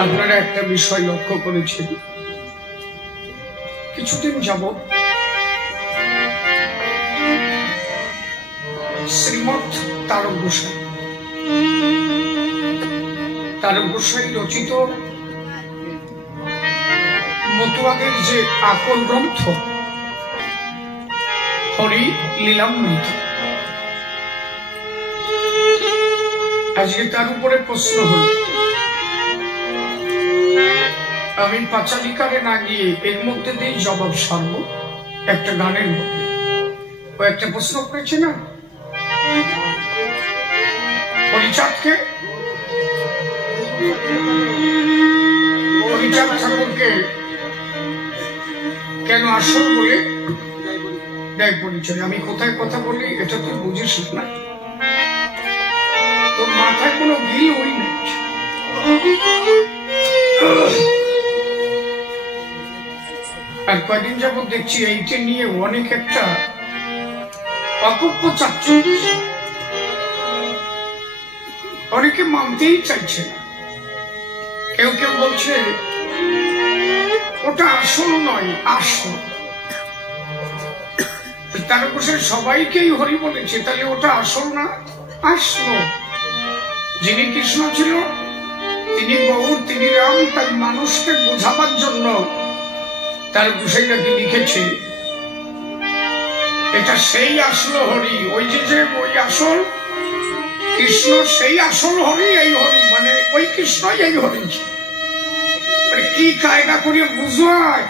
আপনারা একটা বিষয় লক্ষ্য করেছেন, কিছুদিন যাবত শ্রীমৎ তারক গোসাই রচিত মতুয়াদের যে আকর গ্রন্থ হরি লীলামৃত, আজকে তার উপরে প্রশ্ন হল। আমি পাঁচালিকারে না গিয়ে এর মধ্যে দিয়ে জবাব সারব একটা গানের মধ্যে। ও একটা প্রশ্ন করেছে না, হরিচাঁদ ঠাকুরকে কেন আসল বলে দেয় পরিচয়? আমি কোথায় কথা বলি এটা তুই বুঝিস না, তোর মাথায় কোনো গিল হই না। আর কয়দিন যাবত দেখছি এইটা নিয়ে অনেক একটা অপপ্রচার চলছে, অনেকে মানতেই চাইছে না। কেউ কেউ বলছে ওটা আসল নয়, আসল। তার বসে সবাইকেই হরি বলেছে, তাহলে ওটা আসল না আসলো। যিনি কৃষ্ণ ছিল, তিনি গৌর, তিনি রাম, তাই মানুষকে বোঝাবার জন্য তার গোসাইটাকে লিখেছে এটা সেই আসল হরি। ওই যে ওই আসল কৃষ্ণ, সেই আসল হরি এই হরি, মানে ওই কৃষ্ণই এই হরি। মানে কি কায়দা করিয়ে বুঝায়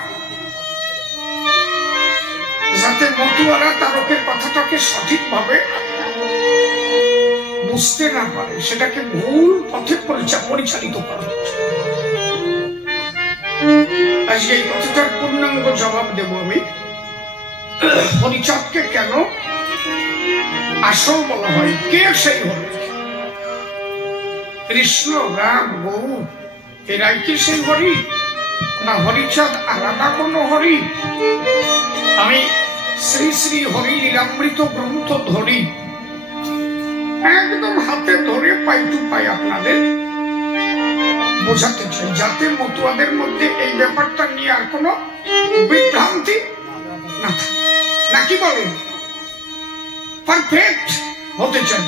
যাতে মতুয়ারা তারকের কথাটাকে সঠিকভাবে বুঝতে না পারে, সেটাকে ভুল পথে পরিচালিত করা হচ্ছে। আজ এই কথাটার পূর্ণাঙ্গ জবাব দেব আমি। হরিচাঁদকে কেন আসল বলা হয়? কে সেই হরি? কৃষ্ণ, রাম, গৌর এরাই কি সেই হরি, না হরিচাঁদ আলাদা কোন হরি? আমি শ্রী শ্রী হরি লীলামৃত গ্রন্থ ধরি, একদম হাতে ধরে পাই টু পাই আপনাদের বোঝাতে চাই, যাতে মতুয়াদের মধ্যে এই ব্যাপারটা নিয়ে আর কোনো বিভ্রান্তি না থাকে। নাকি বলেন? পারফেক্ট হতে চাই,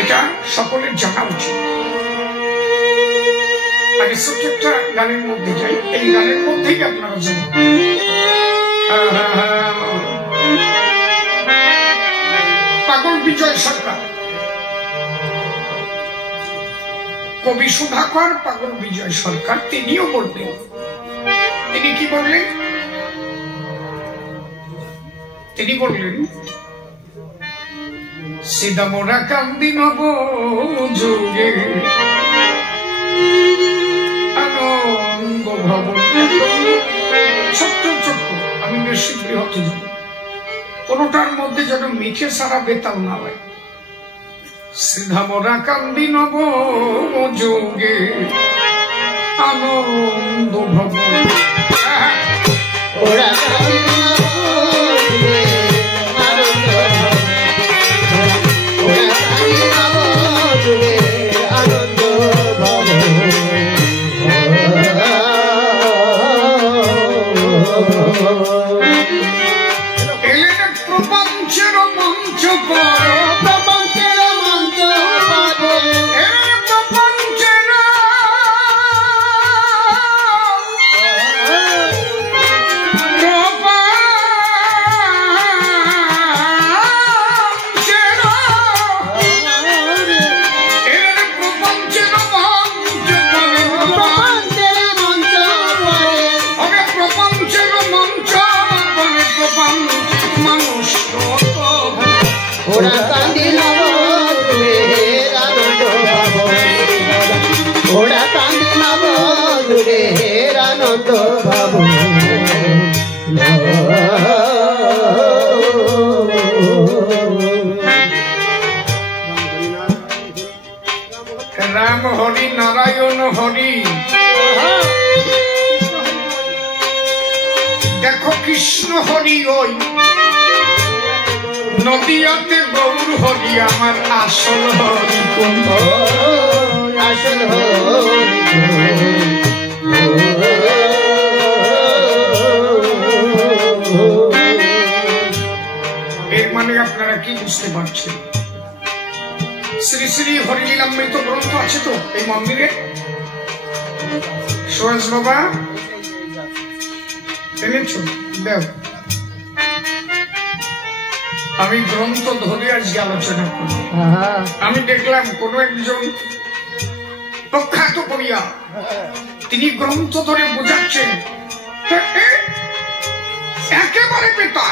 এটা সকলের জানা উচিত। আগে ছোট্ট একটা গানের মধ্যে যাই, এই গানের মধ্যেই আপনারা জানেন। পাগল বিজয় সরকার, কবি সুধাকর পাগল বিজয় সরকার, তিনিও বললেন। তিনি কি বললেন? তিনি বললেন সিদামোরা কান্দি নব যুগে আনন্দ ভবন। ছোট্ট ছোট্ট, আমি বেশি বৃহৎ যাব, কোনটার মধ্যে যেন মিঠে সারা বেতাল না হয়। সিদামোরা কান্দি নব যুগে আনন্দ ভবন। ওরা প্রপঞ্চের মঞ্চ রাম হরি নারায়ণ হরি। দেখো কৃষ্ণ হরি ওই নদিয়াতে গৌর হরি আমার আসল হরি কোন আসল হরি এর মানে আপনারা কি বুঝতে পারছেন? শ্রী শ্রী হরিলীলামৃত গ্রন্থ আছে তো এই মন্দিরে? সুরেশ বাবা এনেছো? দেখ, আমি গ্রন্থ ধরে আজকে আলোচনা করি। আমি দেখলাম কোন একজন প্রখ্যাত কবিয়া তিনি গ্রন্থ ধরে বোঝাচ্ছেন একেবারে পেতা।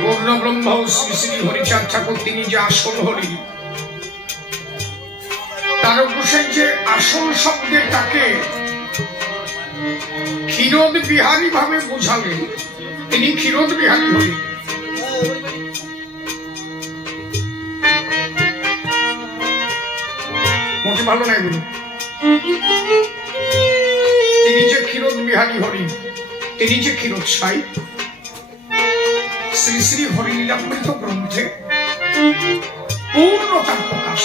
পূর্ণ ব্রহ্ম শ্রী শ্রী হরিচাঁদ ঠাকুর তিনি যে আসল হরি, তার গোসাই যে আসল শব্দে তাকে ক্ষীরোদ বিহারী ভাবে বোঝালেন, তিনি ক্ষীরোদ বিহারী হরি। মোটে ভালো নাই বলুন, তিনি যে ক্ষীরোদ বিহারী হরি, তিনি যে ক্ষীরোদ সাই, শ্রী শ্রী হরিলীলামৃত গ্রন্থে পূর্ণতার প্রকাশ।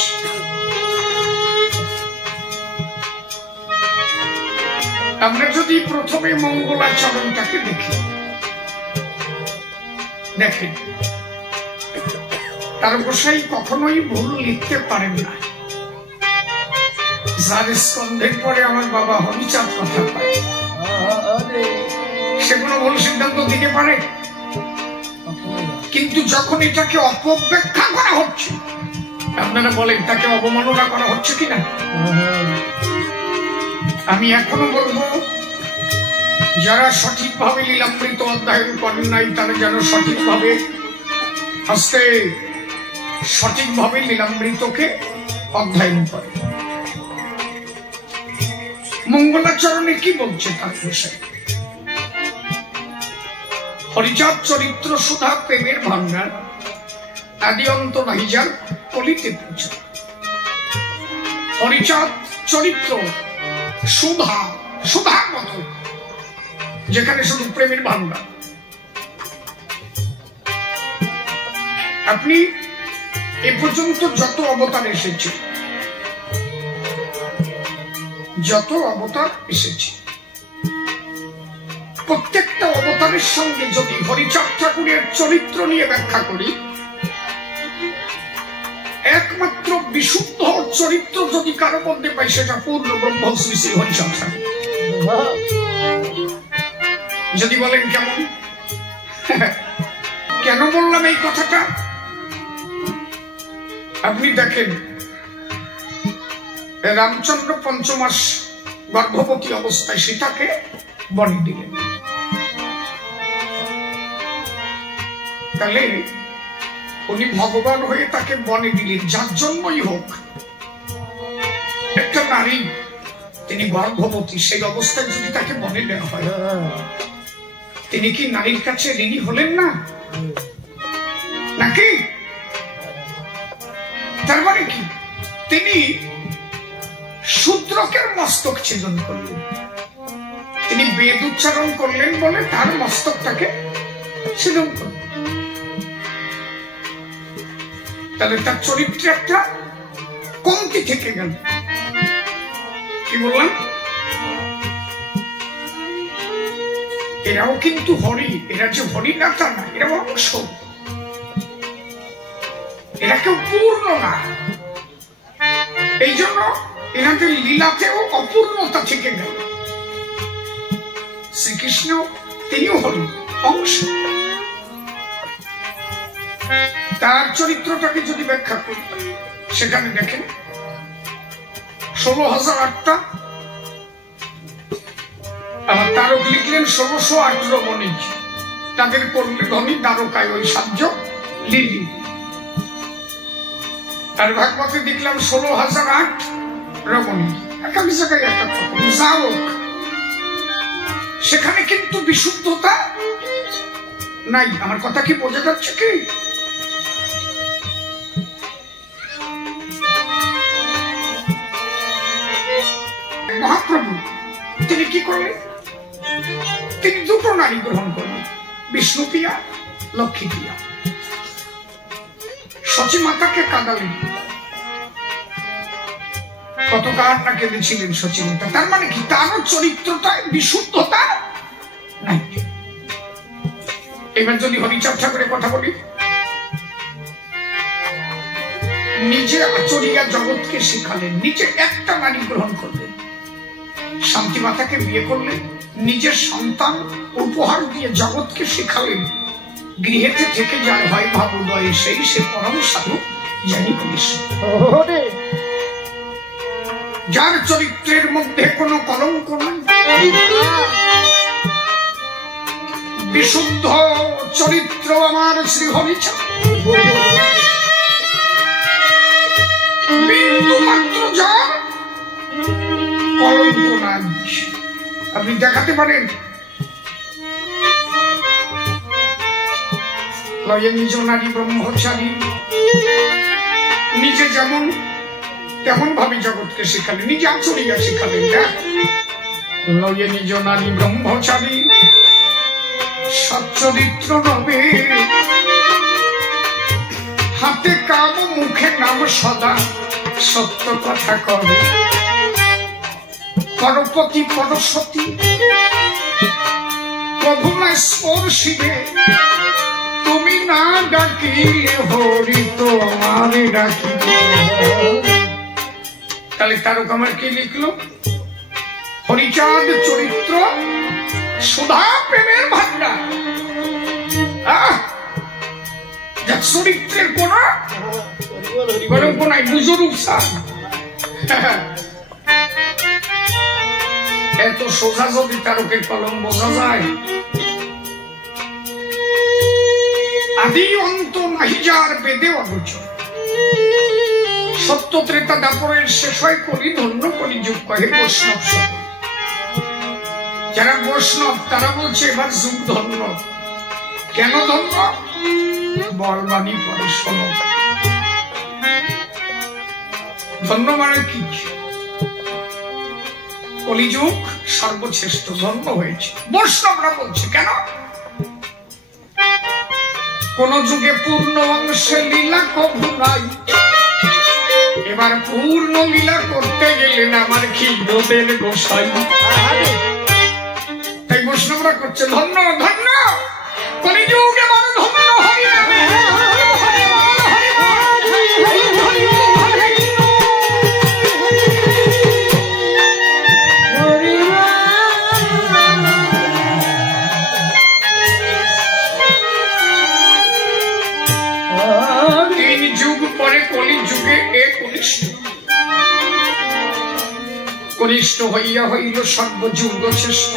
আমরা যদি প্রথমে মঙ্গলাচরণটাকে দেখি, দেখেন তার গোসাই কখনোই ভুল লিখতে পারেন না। যার স্কন্ধের পরে আমার বাবা হরিচাঁদ কথা পায়, সে কোনো ভুল সিদ্ধান্ত দিতে পারে? কিন্তু যখন এটাকে অপব্যাখ্যা করা হচ্ছে, আপনারা বলেন তাকে অবমাননা করা হচ্ছে কিনা? আমি এখনো বলবো, যারা সঠিকভাবে লীলামৃত অধ্যয়ন করেন নাই তারা যেন সঠিকভাবে আস্তে সঠিকভাবে লীলামৃতকে অধ্যয়ন করে। মঙ্গলাচরণে কি বলছে তার বিষয়ে? হরিচাঁদ চরিত্র সুধা প্রেমের ভান্ডার, আদি অন্ত নাহি যার কলিতে পৌঁছে। হরিচাঁদ চরিত্র সুধা, সুধার মতো, যেখানে শুধু প্রেমের ভান্ডার। আপনি এ পর্যন্ত যত অবতার এসেছে, যত অবতার এসেছে, প্রত্যেকটা অবতারের সঙ্গে যদি হরিচাঁদ ঠাকুরের চরিত্র নিয়ে ব্যাখ্যা করি, একমাত্র বিশুদ্ধ চরিত্র যদি কারো মধ্যে পাই, সেটা পূর্ণ ব্রহ্ম শ্রী শ্রী হরিচাঁদ ঠাকুর। যদি বলেন কেমন, কেন বললাম এই কথাটা? আপনি দেখেন, রামচন্দ্র পঞ্চমাস গর্ভবতী অবস্থায় সীতাকে বলি দিলেন। তাহলে উনি ভগবান হয়ে তাকে বনে দিলেন। যার জন্যই হোক, একটা নারী তিনি গর্ভবতী, সেই অবস্থায় যদি তাকে বনে দেওয়া হয়, তিনি কি নারীর কাছে ঋণী হলেন না? নাকি? তার মানে কি, তিনি শূদ্রকের মস্তক ছেদন করলেন। তিনি বেদ উচ্চারণ করলেন বলে তার মস্তকটাকে ছেদন করলেন। তাহলে তার চরিত্রে একটা কমতি থেকে গেল। কি বললাম? এরাও কিন্তু হরি, এরা যে হরি না তা না, এরা অংশ, এরা কেউ পূর্ণ না। এই জন্য এনাদের লীলাতেও অপূর্ণতা থেকে গেল। শ্রীকৃষ্ণ তিনিও হরি, অংশ। তার চরিত্রটাকে যদি ব্যাখ্যা করি, সেখানে দেখেন 16,008টা, আবার তারক লিখলেন 1608 রমণী, তাদের করলে ধনী দ্বারকায় ওই সাহায্য লিলি। আর ভাগবতে দেখলাম 16,008 রমণী, এক এক জায়গায় এক এক রকম যাওক। সেখানে কিন্তু বিশুদ্ধতা নাই। আমার কথা কি বোঝা যাচ্ছে কি? মহাপ্রভু তিনি কি করলেন? তিনি দুটো নারী গ্রহণ করলেন, বিষ্ণুপ্রিয়া, লক্ষ্মীপ্রিয়া। সচী মাতাকে কাঁদালেন, কত কান্না কেঁদেছিলেন সচী মাতা। তার মানে কি, তারও চরিত্রটায় বিশুদ্ধতা নাই। এবার যদি হরিচর্চা করে কথা বলি, নিজে আচরিয়া জগৎকে শিখালেন, নিজে একটা নারী গ্রহণ করলেন, শান্তি মাতাকে বিয়ে করলেন, নিজের সন্তান উপহার দিয়ে জগৎকে শিখালেন, গৃহেতে থেকে যার হয় ভাবোদয় সেই সে পরম সাধু জানি কৃষ্ণ। যার চরিত্রের মধ্যে কোনো কলঙ্ক নাই, বিশুদ্ধ চরিত্র আমার শ্রী হরিচাঁদ। বিন্দু মাত্র যার কলঙ্ক নাই, আপনি দেখাতে পারেন। নিজ নারী ব্রহ্মচারী, নিজে যেমন তেমন ভাবে জগৎকে শিখালেন, নিজে আচরিয়া শিখালেন। লয়ে নিজ নারী ব্রহ্মচারী, সচ্চরিত্র নবে, হাতে কাম মুখে নাম সদা সত্য কথা কবে। পরপতি পরসতী প্রভু না স্পর্শিবে, তুমি না ডাকিলে হরি তো আমারে ডাকিবে। তাহলে তারক আমার কি লিখলো, হরিচাঁদ চরিত্র সুধা প্রেমের ভান্ডার, যার চরিত্রের কোন কলঙ্ক নাই, বুঝুর উৎসাহ। এত সোজা যদি তারকের কলম বোঝা যায়, আদি অন্ত নাহি যার বেদে অগোচর। সত্য ত্রেতা দাপরের শেষ হয় কলি, ধন্য কলিযুগ কহে বৈষ্ণব। যারা বৈষ্ণব তারা বলছে এবার যুগ ধন্য। কেন ধন্য? বলবানি পরে শোনো। ধন্য মানে কি? কলিযুগ সর্বশ্রেষ্ঠ ধন্য হয়েছে, বৈষ্ণবরা বলছে। কেন? কোন যুগে পূর্ণ অংশে লীলা কবু নাই, এবার পূর্ণ লীলা করতে গেলেন আমার ক্ষীরদের গোসাই। তাই বৈষ্ণবরা করছে ধন্য ধন্য, কলিযুগ এবার ধন্য হরি নাম। কনিষ্ঠ হইয়া হইল সর্বযুগ শ্রেষ্ঠ।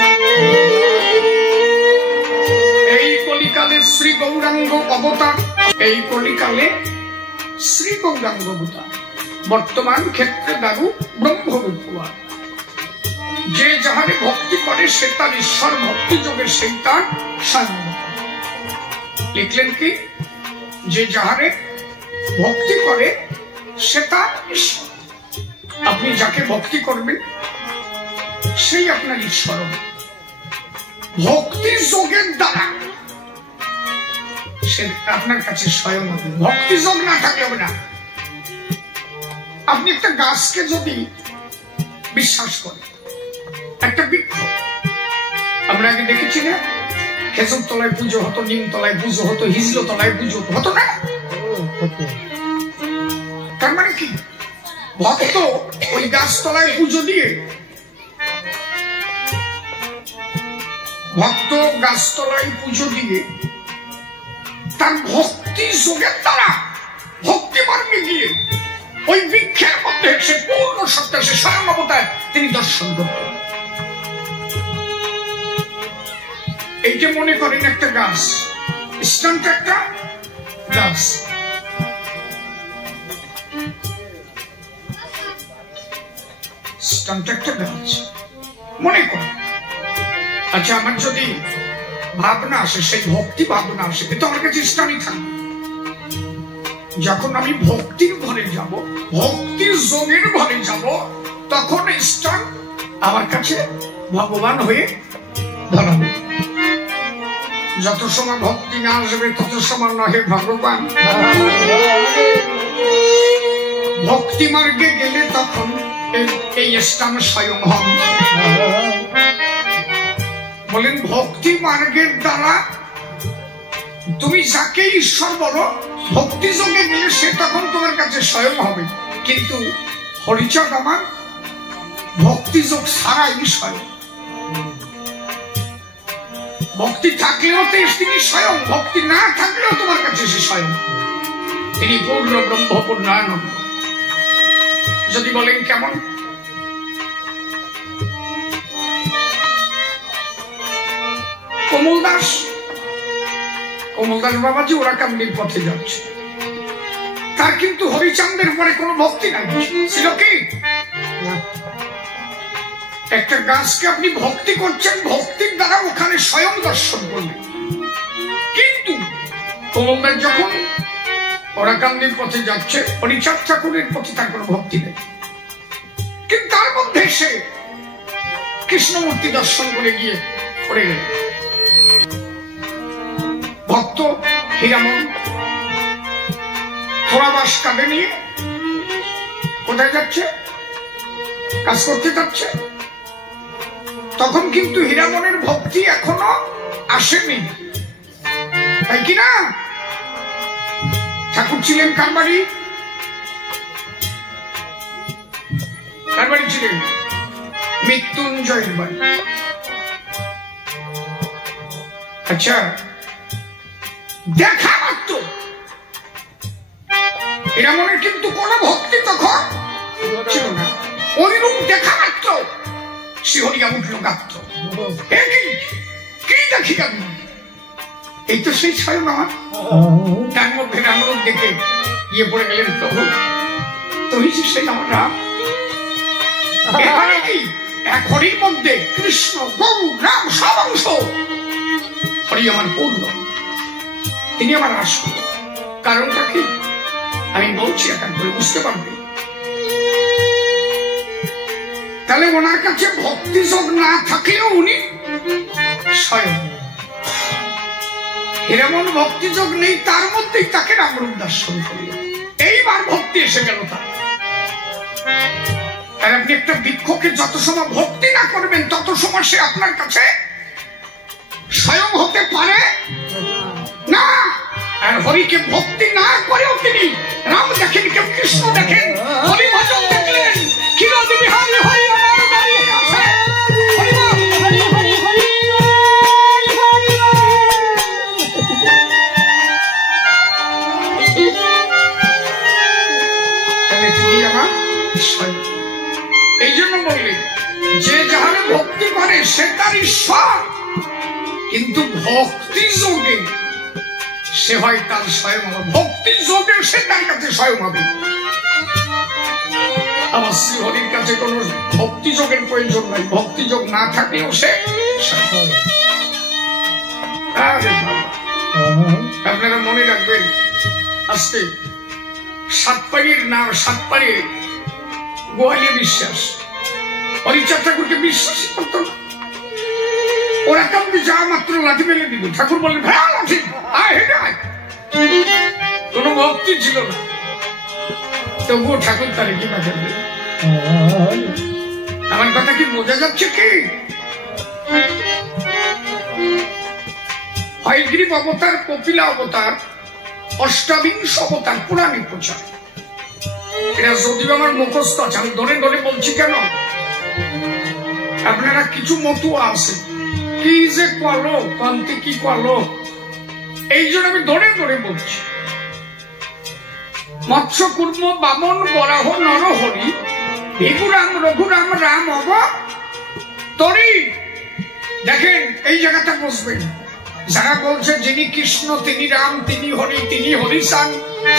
এই কলিকালে শ্রী গৌরাঙ্গ অবতার, এই কলিকালে শ্রী গৌরাঙ্গ অবতার, বর্তমান ক্ষেত্রে দারু ব্রহ্মরূপবান। যে যাহারে ভক্তি করে সে তার ঈশ্বর, ভক্তি যোগে সেই তার সাধন। লিখলেন কি, যে যাহারে ভক্তি করে সে তার ঈশ্বর। আপনি যাকে ভক্তি করবেন সেই আপনার ঈশ্বর। ভক্তি যোগের দ্বারা সে আপনার কাছে স্বয়ং হবে। ভক্তি যোগ না থাকলে হবে না। আপনি একটা গাছকে যদি বিশ্বাস করেন, একটা বৃক্ষ, আমরা আগে দেখেছি না, খেজুর তলায় পুজো হতো, নিম তলায় পুজো হতো, হিজলো তলায় পুজো হতো না? তার মানে কি, ভক্ত ওই গাছতলায় পুজো দিয়ে, ভক্ত গাছতলায় পুজো দিয়ে তার ভক্তি যোগের দ্বারা, ভক্তি মার্গে গিয়ে ওই বৃক্ষের মধ্যে সে পূর্ণ সত্য, সে স্বয়ং অবতার তিনি দর্শন করতেন। এই যে মনে করেন একটা গাছ, স্ট্যান্ড একটা গাছ, একটা গাছ মনে কর। আচ্ছা, আমার যদি ভাবনা আসে, সেই ভক্তি ভাবনা আসে, কিন্তু আমার কাছে স্থানই থাকবে। যখন আমি ভক্তির ঘরে যাব, ভক্তির যোগের ঘরে যাব, তখন স্থান আমার কাছে ভগবান হয়ে ধরাবে। যত সময় ভক্তি না আসবে তত সময় নহে ভগবান। ভক্তি মার্গে গেলে তখন এই স্থান স্বয়ং হন। বলেন ভক্তি মার্গের দ্বারা তুমি যাকে ঈশ্বর বলো, ভক্তি যোগে গেলে সে তখন তোমার কাছে স্বয়ং হবে। কিন্তু হরিচাঁদ আমার ভক্তি যোগ ছাড়াই স্বয়ং। ভক্তি থাকলেও তো তিনি স্বয়ং, ভক্তি না থাকলেও তোমার কাছে সে স্বয়ং। তিনি পূর্ণ ব্রহ্ম, পূর্ণানন্দ। যদি বলেন কেমন, কমলদাস বাবাজি ওরাকান্দির পথে যাচ্ছে, তার কিন্তু হরিচাঁদের পরে কোনো ভক্তি নাই ছিল। কি একটা গাছকে আপনি ভক্তি করছেন, ভক্তির দ্বারা ওখানে স্বয়ং দর্শন করলেন। কিন্তু কমলদাস যখন ওরাকান্দির পথে যাচ্ছে, হরিচাঁদ ঠাকুরের প্রতি তার কোনো ভক্তি নেই, কিন্তু তার মধ্যে সে কৃষ্ণমূর্তি দর্শন করে গিয়ে পড়ে গেল। ভক্ত হীরামন থোড়াবাস কাঁধে নিয়ে কোথায় যাচ্ছে? কাজ করতে যাচ্ছে। তখন কিন্তু হীরামনের ভক্তি এখনো আসেনি, তাই কিনা? ঠাকুর ছিলেন কার বাড়ি? কার বাড়ি ছিলেন? মৃত্যুঞ্জয়ের বাড়ি। আচ্ছা, দেখা মাত্র হীরামনের কিন্তু কোন ভক্তি তখন ছিল না। ওই রূপ দেখা মাত্র শিহরিয়া উঠল গাত্র। কি দেখি আমি? এই তো সেই স্বয়ং আমার। তার মধ্যে রামরূপ দেখে গিয়ে পড়ে গেলেন, প্রভু তুমি সেই আমার রাম। এক হরির মধ্যে কৃষ্ণ, গরু, রাম সব অংশ। হরি আমার পূর্ণ, তিনি আমার আসল। কারণটা কি আমি বলছি, এখন করে বুঝতে পারবে। তাহলে ওনার কাছে ভক্তি যোগ না থাকলেও উনি স্বয়ং। হীরামন ভক্তি যোগ নেই, তার মধ্যেই তাকে রামরূপ দর্শন করল। এইবার ভক্তি এসে গেল তার। আর আপনি একটা বৃক্ষকে যত সময় ভক্তি না করবেন, তত সময় সে আপনার কাছে স্বয়ং হতে পারে না। আর হরিকে ভক্তি না করেও তিনি রাম দেখেন, কেউ কৃষ্ণ দেখেন, হরি ভজন দেখলেন। কিরোধ বিহারী হরি আমার দাঁড়িয়ে আছে, হরি বল, হরি হরি হরি এই জন্য বললেন যে যাহারে ভক্তি করে সে তার ঈশ্বর, কিন্তু ভক্তি যোগে সে হয় তার স্বয়ং। ভক্তি যোগে সে তার কাছে স্বয়ং হবে। আমার শ্রীহরির কাছে কোন ভক্তি যোগের প্রয়োজন নাই, ভক্তি যোগ না থাকলেও সে। আপনারা মনে রাখবেন, আজকে সাতপাড়ির নাম, সাতপাড়ি গোয়ালিয়া বিশ্বাস হরিচাঁদ ঠাকুরকে বিশ্বাসই করত না। ওরা কাউকে যা মাত্র লাঠি মেলে দিল, ঠাকুর বললেন ভাই লাঠি আয়, হেঁটে আয়। কোন ভক্তি ছিল না, তবুও ঠাকুর তারে কি পাঠান দিল। আমার কথা কি বোঝা যাচ্ছে? কি হয়গ্রীব অবতার, কপিলা অবতার, অষ্টাবিংশ অবতার পুরাণে প্রচার। এটা যদিও আমার মুখস্থ আছে, আমি ধরে ধরে বলছি কেন? আপনারা কিছু মতুয়া আছে, কি যে কলো কান্তি, কি কলো, এই জন্য আমি ধরে ধরে বলছি। মৎস্য, কুর্ম, বামন, বরাহ, নরহরি, ভিগুরাম, রঘুরাম, রাম অবতরী। দেখেন এই জায়গাটা বুঝবেন। যারা বলছে যিনি কৃষ্ণ, তিনি রাম, তিনি হরি, তিনি হরিচান,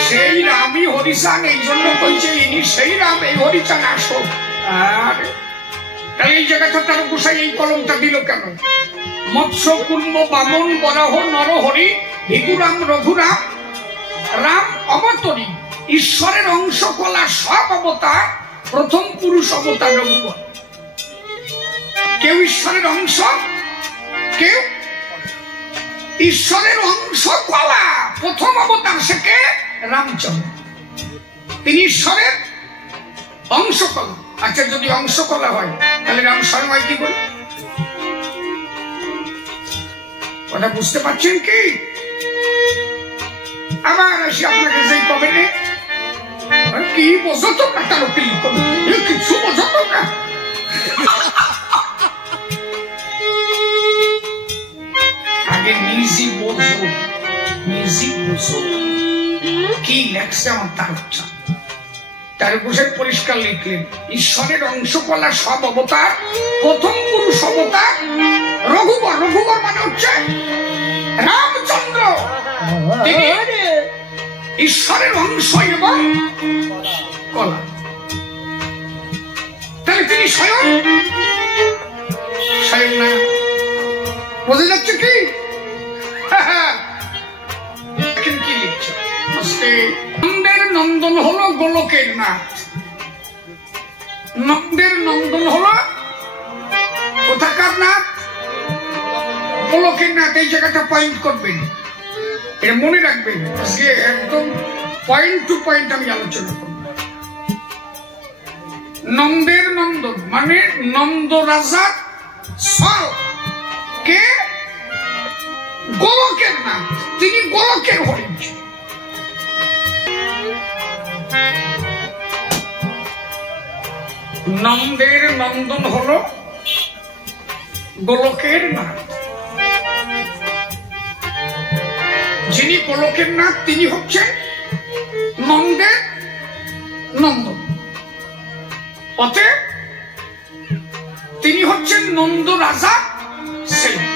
সেই রামই হরিচান, এই জন্য কইছে ইনি সেই রাম, এই হরিচান আসল। আর তাহলে এই জায়গাটা তার গোসাই এই কলমটা দিল কেন? মৎস্য, কুর্ম, বামন, বরাহ, নরহরি, ভিগুরাম, রঘুরাম, রাম অবতরী। ঈশ্বরের অংশ কলা সব অবতার, প্রথম পুরুষ অবতার রঘুবর। কেউ ঈশ্বরের অংশ, কেউ ঈশ্বরের অংশ কলা। প্রথম অবতার সে কে? রামচন্দ্র। তিনি ঈশ্বরের অংশকলা। আচ্ছা, যদি অংশকলা হয় তাহলে রাম স্বয়ং হয় কি করে? কথা বুঝতে পারছেন কি? আবার আসি আপনাকে যেই কমেন্টে কি বোঝো তোমরা, তার ক্লিক করো, কিছু বোঝো তোমরা। আগে নিজে বোঝো, নিজে বোঝো কি লেখছে আমার তারকচা। তারকচা পরিষ্কার লিখলেন, ঈশ্বরের অংশকলা সব অবতার, প্রথম পুরুষ অবতার রঘুবর। রঘুবর মানে হচ্ছে রামচন্দ্র, তিনি ঈশ্বরের অংশ এবং কলা। তাহলে তিনি স্বয়ং স্বয়ং না। বোঝা যাচ্ছে কি? কি লিখছে? নন্দের নন্দন হলো গোলকের নাথ। নন্দের নন্দন হলো কোথাকার নাথ? গোলকের নাথ। এই জায়গাটা পয়েন্ট করবেন, এটা মনে রাখবেন। আজকে একদম পয়েন্ট টু পয়েন্ট আমি আলোচনা করব। নন্দের নন্দন মানে নন্দ রাজা কে গোলকের নাথ, তিনি গোলকের হরিণ। নন্দের নন্দন হলো গোলকের নাথ। যিনি গোলকের নাথ তিনি হচ্ছেন নন্দের নন্দন। অতএব তিনি হচ্ছেন নন্দ রাজা ছিলেন।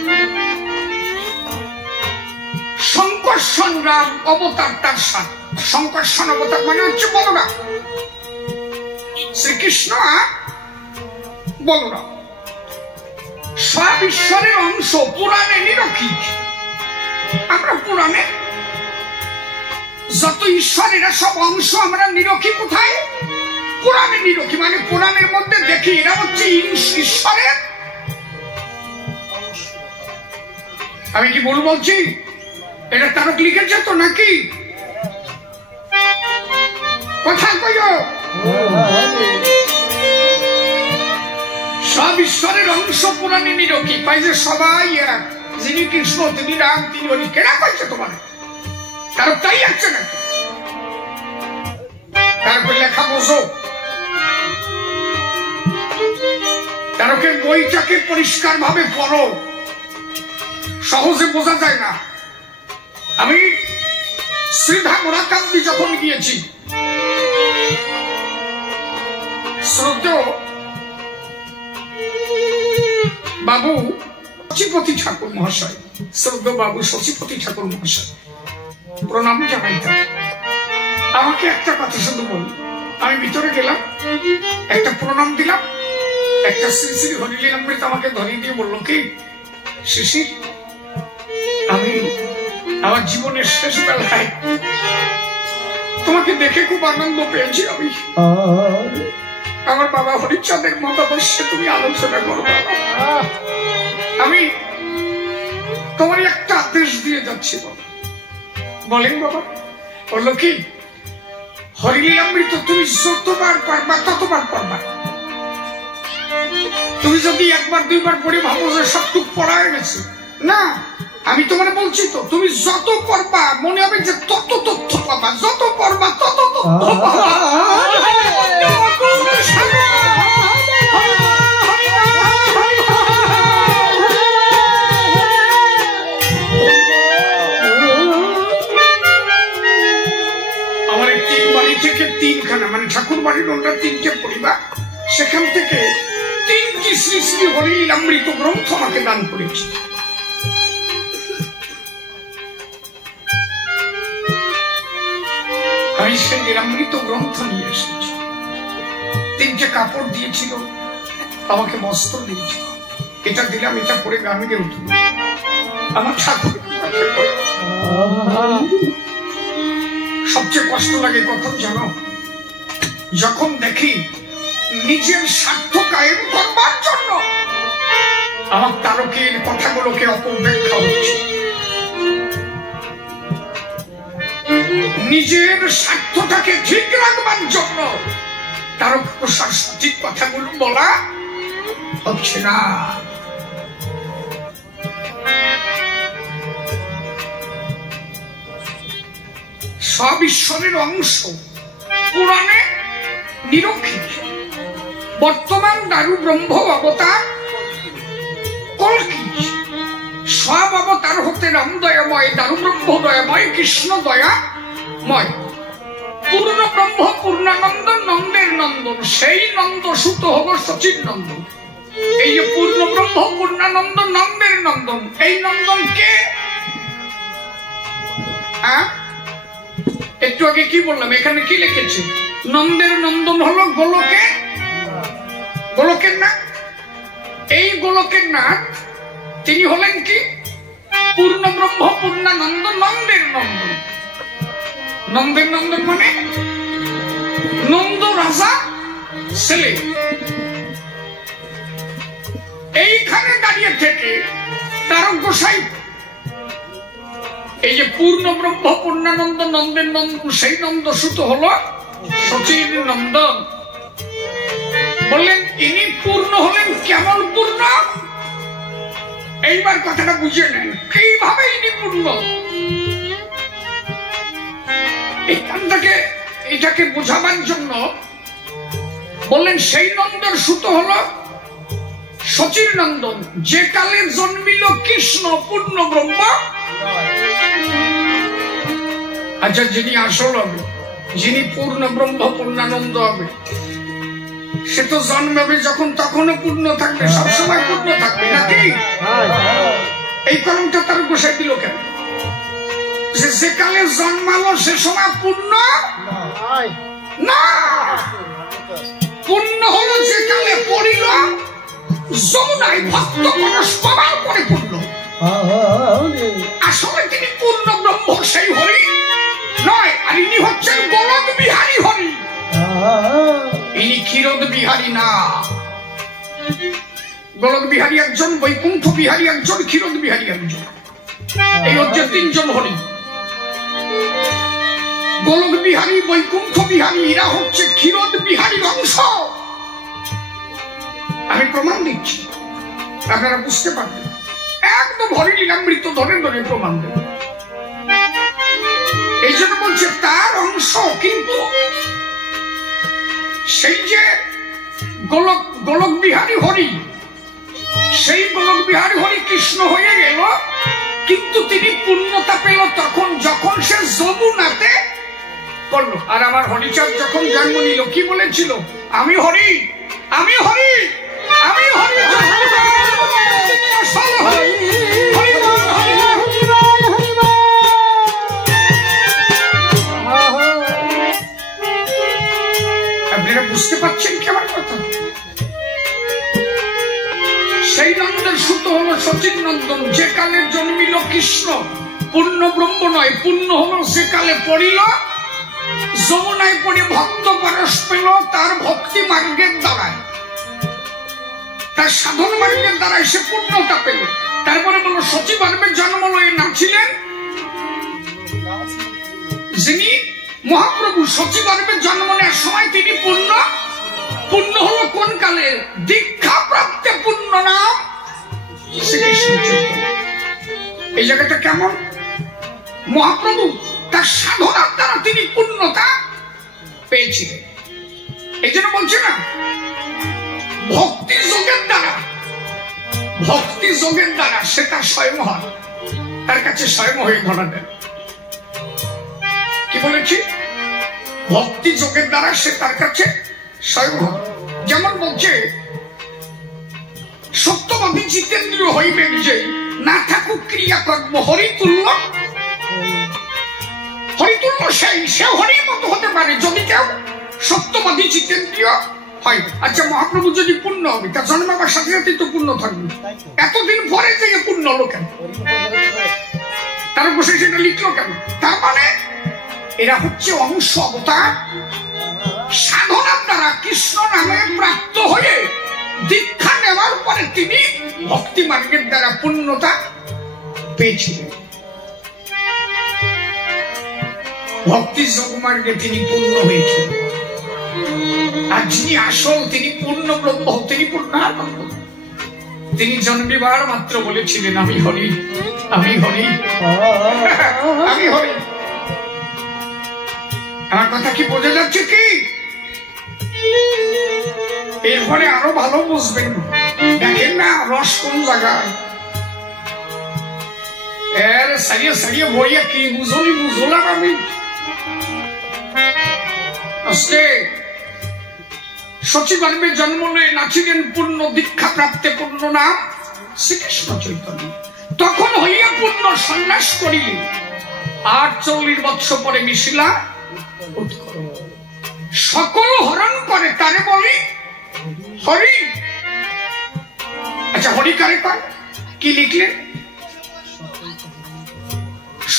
শঙ্কর্ষণ রাম অবতার তার সাথে। শঙ্কর্ষণ অবতার মানে হচ্ছে বলরাম। শ্রীকৃষ্ণ আর বলরাম সব ঈশ্বরের অংশ, পুরাণে নিরক্ষিক। আমরা পুরাণে যত ঈশ্বর এরা সব অংশ আমরা নিরক্ষি। কোথায়? পুরাণে নিরক্ষি, মানে পুরাণের মধ্যে দেখি এরা হচ্ছে ঈশ্বরের। আমি কি ভুল বলছি? এটা তারক লিখেছে তো নাকি? কথা কইও। সব ঈশ্বরের অংশ পুরাণে নিরক্ষি। পাই যে সবাই এক, যিনি কৃষ্ণ তিনি রাম তিনি হরি। কেনা কইছে তোমার? তারক তাই আছে নাকি? তারপর লেখা বোঝো। তারকের বইটাকে পরিষ্কার ভাবে পড়ো, সহজে বোঝা যায় না। আমি শ্রীধা মোরাকান্দি যখন গিয়েছি, শ্রদ্ধেয় বাবু শশীপতি ঠাকুর মহাশয়, শ্রদ্ধেয় বাবু শশীপতি ঠাকুর মহাশয় প্রণাম জানাইতাম। আমাকে একটা কথা শুধু বলল, আমি ভিতরে গেলাম, একটা প্রণাম দিলাম, একটা শ্রী শ্রী হরিলীলামৃত আমাকে ধরিয়ে দিয়ে বললো কি শিশির, আমি আমার জীবনের শেষ বেলায় তোমাকে দেখে খুব আনন্দ পেয়েছি। আমি আমার বাবা হরিচাঁদের মতাদর্শে তুমি আলোচনা করো। আমি তোমার একটা আদেশ দিয়ে যাচ্ছি। বলেন বাবা? বললো কি, হরিলীলামৃত তুমি যতবার পারবা ততবার পারবা। তুমি যদি একবার দুইবার পড়ে ভাবো যে সবটুক পড়া হয়ে গেছে, না, আমি তোমার বলছি তো, তুমি যত পড়বা মনে হবে যে তত তথ্য পাবা, যত পড়বা তত তথ্য পাবা। আমার এই 3 বাড়ি থেকে 3খানা, মানে ঠাকুর বাড়ির ওনারা 3টে পরিবার, সেখান থেকে 3টি শ্রী শ্রী হরিলীলামৃত গ্রন্থ আমাকে দান করেছে। আমি সেই লীলামৃত গ্রন্থ নিয়ে এসেছি। 3টে কাপড় দিয়েছিল, আমাকে বস্ত্র দিয়েছিল। এটা দিলাম, এটা পরে গান গেয়ে উঠল। আমার ঠাকুর সবচেয়ে কষ্ট লাগে কখন জানো? যখন দেখি নিজের স্বার্থ কায়েম করবার জন্য আমার তারকের কথাগুলোকে অপব্যাখ্যা হচ্ছে। নিজের স্বার্থটাকে ঠিক রাখবার জন্য তার প্রসার সঠিক কথাগুলো বলা হচ্ছে না। সব ঈশ্বরের অংশ, পুরাণে নিরক্ষিত। বর্তমান দারু ব্রহ্ম অবতার কল্কি, সব অবতার হতে রাম দয়াময়, দারু ব্রহ্ম দয়াময়, কৃষ্ণ দয়াময়। পূর্ণ ব্রহ্ম পূর্ণানন্দ, নন্দের নন্দন, সেই নন্দ সুত হল সচিন নন্দন। এই যে পূর্ণ ব্রহ্ম পূর্ণানন্দ, নন্দের নন্দন, এই নন্দন কে? একটু আগে কি বললাম, এখানে কি লিখেছে? নন্দের নন্দন হলো গোলকের, গোলকের নাথ। এই গোলকের নাথ তিনি হলেন কি? পূর্ণ ব্রহ্ম পূর্ণানন্দ, নন্দের নন্দন। নন্দের নন্দন মানে নন্দ রাজা ছেলে। এইখানে দাঁড়িয়ে থেকে তার গোসাই এই যে পূর্ণ ব্রহ্ম পূর্ণানন্দ, নন্দের নন্দন, সেই নন্দ সুত হলো সচিন নন্দন। বললেন ইনি পূর্ণ হলেন। কেমন পূর্ণ? এইবার কথাটা বুঝে নেন, কিভাবে ইনি পূর্ণ। এখান থেকে এটাকে বোঝাবার জন্য বললেন সেই নন্দন সুত হলো সচিন নন্দন, যে কালে জন্মিল কৃষ্ণ পূর্ণ ব্রহ্ম। আচ্ছা, যিনি আসল হবে, যিনি পূর্ণ ব্রহ্ম পূর্ণানন্দ হবে, সে তো জন্মাবে যখন তখনও পূর্ণ থাকবে, সবসময় পূর্ণ থাকবে নাকি? এই কলমটা তার গোসাই দিল কেন? যে কালে জন্মালো সে সময় পূর্ণ না। পূর্ণ হলো যে কালে পড়িল যমুনায় ভক্ত পরশ পাবার পরে পূর্ণ। আসলে তিনি পূর্ণ ব্রহ্ম, সেই হরি নয়। আর ইনি হচ্ছেন গোলক বিহারী হরি, ইনি ক্ষীরদ বিহারী না। গোলক বিহারী একজন, বৈকুণ্ঠ বিহারী একজন, ক্ষীরদ বিহারী একজন। এই হচ্ছে তিনজন হরি। গোলক বিহারী, বৈকুণ্ঠ বিহারী, এরা হচ্ছে ক্ষীরদ বিহারীর অংশ। আমি প্রমাণ দিচ্ছি, আপনারা বুঝতে পারবেন। একদম হরি লীলামৃত ধরে ধরে প্রমাণ দেব। এই জন্য বলছে তার অংশ, কিন্তু সেই যে গোলক বিহারী হরি, সেই গোলক বিহারী হরি কৃষ্ণ হয়ে গেল, কিন্তু তিনি পূর্ণতা পেল তখন যখন সে যমুনাতে করলো। আর আমার হরিচাঁদ যখন জন্ম নিল কি বলেছিল? আমি হরি, আমি হরি, আমি হরি। আপনারা বুঝতে পারছেন কি আমার কথা? সেই নন্দের সুত হলো সচিন নন্দন, যে কালে জন্মিল কৃষ্ণ পূর্ণ ব্রহ্ম নয়, পূর্ণ হলো সে কালে পড়িল যমুনায়, পড়ে ভক্ত পরশ পেল তার ভক্তি মার্গের দ্বারায়, তার সাধন মার্গের দ্বারায় সে পূর্ণতা পেল। তারপরে বলল সচিবার্বে জন্ম লয়ে নাচিলেন যিনি মহাপ্রভু। সচিবার্বে জন্ম নেওয়ার সময় তিনি পূর্ণ। পূর্ণ হলো কোন কালে? দীক্ষা প্রাপ্তে পূর্ণ নাম শ্রীকৃষ্ণ চৈতন্য। এই জায়গাটা কেমন? মহাপ্রভু তার সাধনার দ্বারা তিনি পূর্ণতা পেয়েছিলেন। এই জন্য বলছে না, ভক্তি যোগের দ্বারা, ভক্তি যোগের দ্বারা সে তার স্বয়ং হয়, তার কাছে স্বয়ং হয়ে ধরা দেয়। কি বলেছি? ভক্তি যোগের দ্বারা সে তার কাছে স্বয়ং হয়। যেমন বলছে সত্যবাদী জিতেন্দ্রীয় হইবেন যে না থাকুক ক্রিয়াকর্ম, হরিতুল্য। হরিতুল্য সেই, সে হরির মতো হতে পারে যদি কেউ সত্যবাদী জিতেন্দ্রীয় হয়। আচ্ছা, মহাপ্রভু যদি পূর্ণ হবে, তার জন্মাবার সাথে সাথেই তো পূর্ণ থাকবে। এতদিন পরে যে পূর্ণ হলো কেন? তার বসে সেটা লিখলো কেন? তার মানে এরা হচ্ছে অংশ অবতার। সাধনার দ্বারা কৃষ্ণ নামে প্রাপ্ত হয়ে দীক্ষা নেওয়ার পরে তিনি ভক্তি মার্গের দ্বারা পূর্ণতা পেয়েছিলেন। ভক্তি যোগ মার্গে তিনি পূর্ণ হয়েছিলেন। আর যিনি আসল তিনি পূর্ণ ব্রহ্ম, তিনি পূর্ণানন্দ। তিনি জন্মিবার মাত্র বলেছিলেন আমি হরি, আমি হরি, আমি হরি। আমার কথা কি বোঝা যাচ্ছে কি? এরপরে আরো ভালো বুঝবেন। দেখেন না রস কোন জায়গায়, এর সারিয়ে সারিয়ে বইয়া কি বুঝলি বুঝলাম আমি। আজকে সচিবান্বে জন্ম নিয়ে নাচিলেন পূর্ণ দীক্ষা প্রাপ্তে পূর্ণ নাম শ্রীকৃষ্ণ চৈতন্য। তখন হইয়া পূর্ণ সন্ন্যাস করিলেন। 48 বৎসর পরে মিশিলা সকল হরণ করে তারে বলি হরি। আচ্ছা হরি কারে কয়? কি লিখলেন?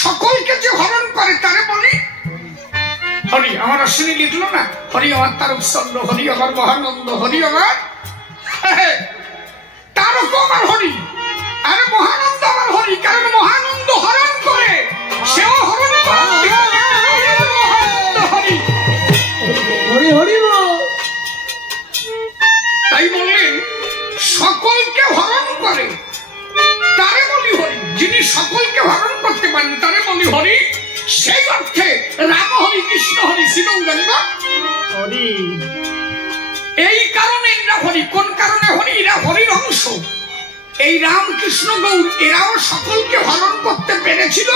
সকলকে যে হরণ করে তারে বলি হরি। আমার অশ্বিনী লিখলো না হরি আমার তারকচন্দ্র, হরি আমার মহানন্দ, হরি আমার তারক আমার হরি। আরে মহানন্দ আমার হরি, কারণ মহানন্দ হরণ করে, সেও হরণ করে। হরি হরি তাই বললেন সকলকে হরণ করে তারে বলি হরি। যিনি সকলকে হরণ করতে পারেন তারে বলি হরি। সেই অর্থে রাম হরি, কৃষ্ণ হরি, শিব হরি। এই কারণে এরা হরি। কোন কারণে হরি? এরা হরির অংশ। এই রাম কৃষ্ণ গৌর এরাও সকলকে হরণ করতে পেরেছিল,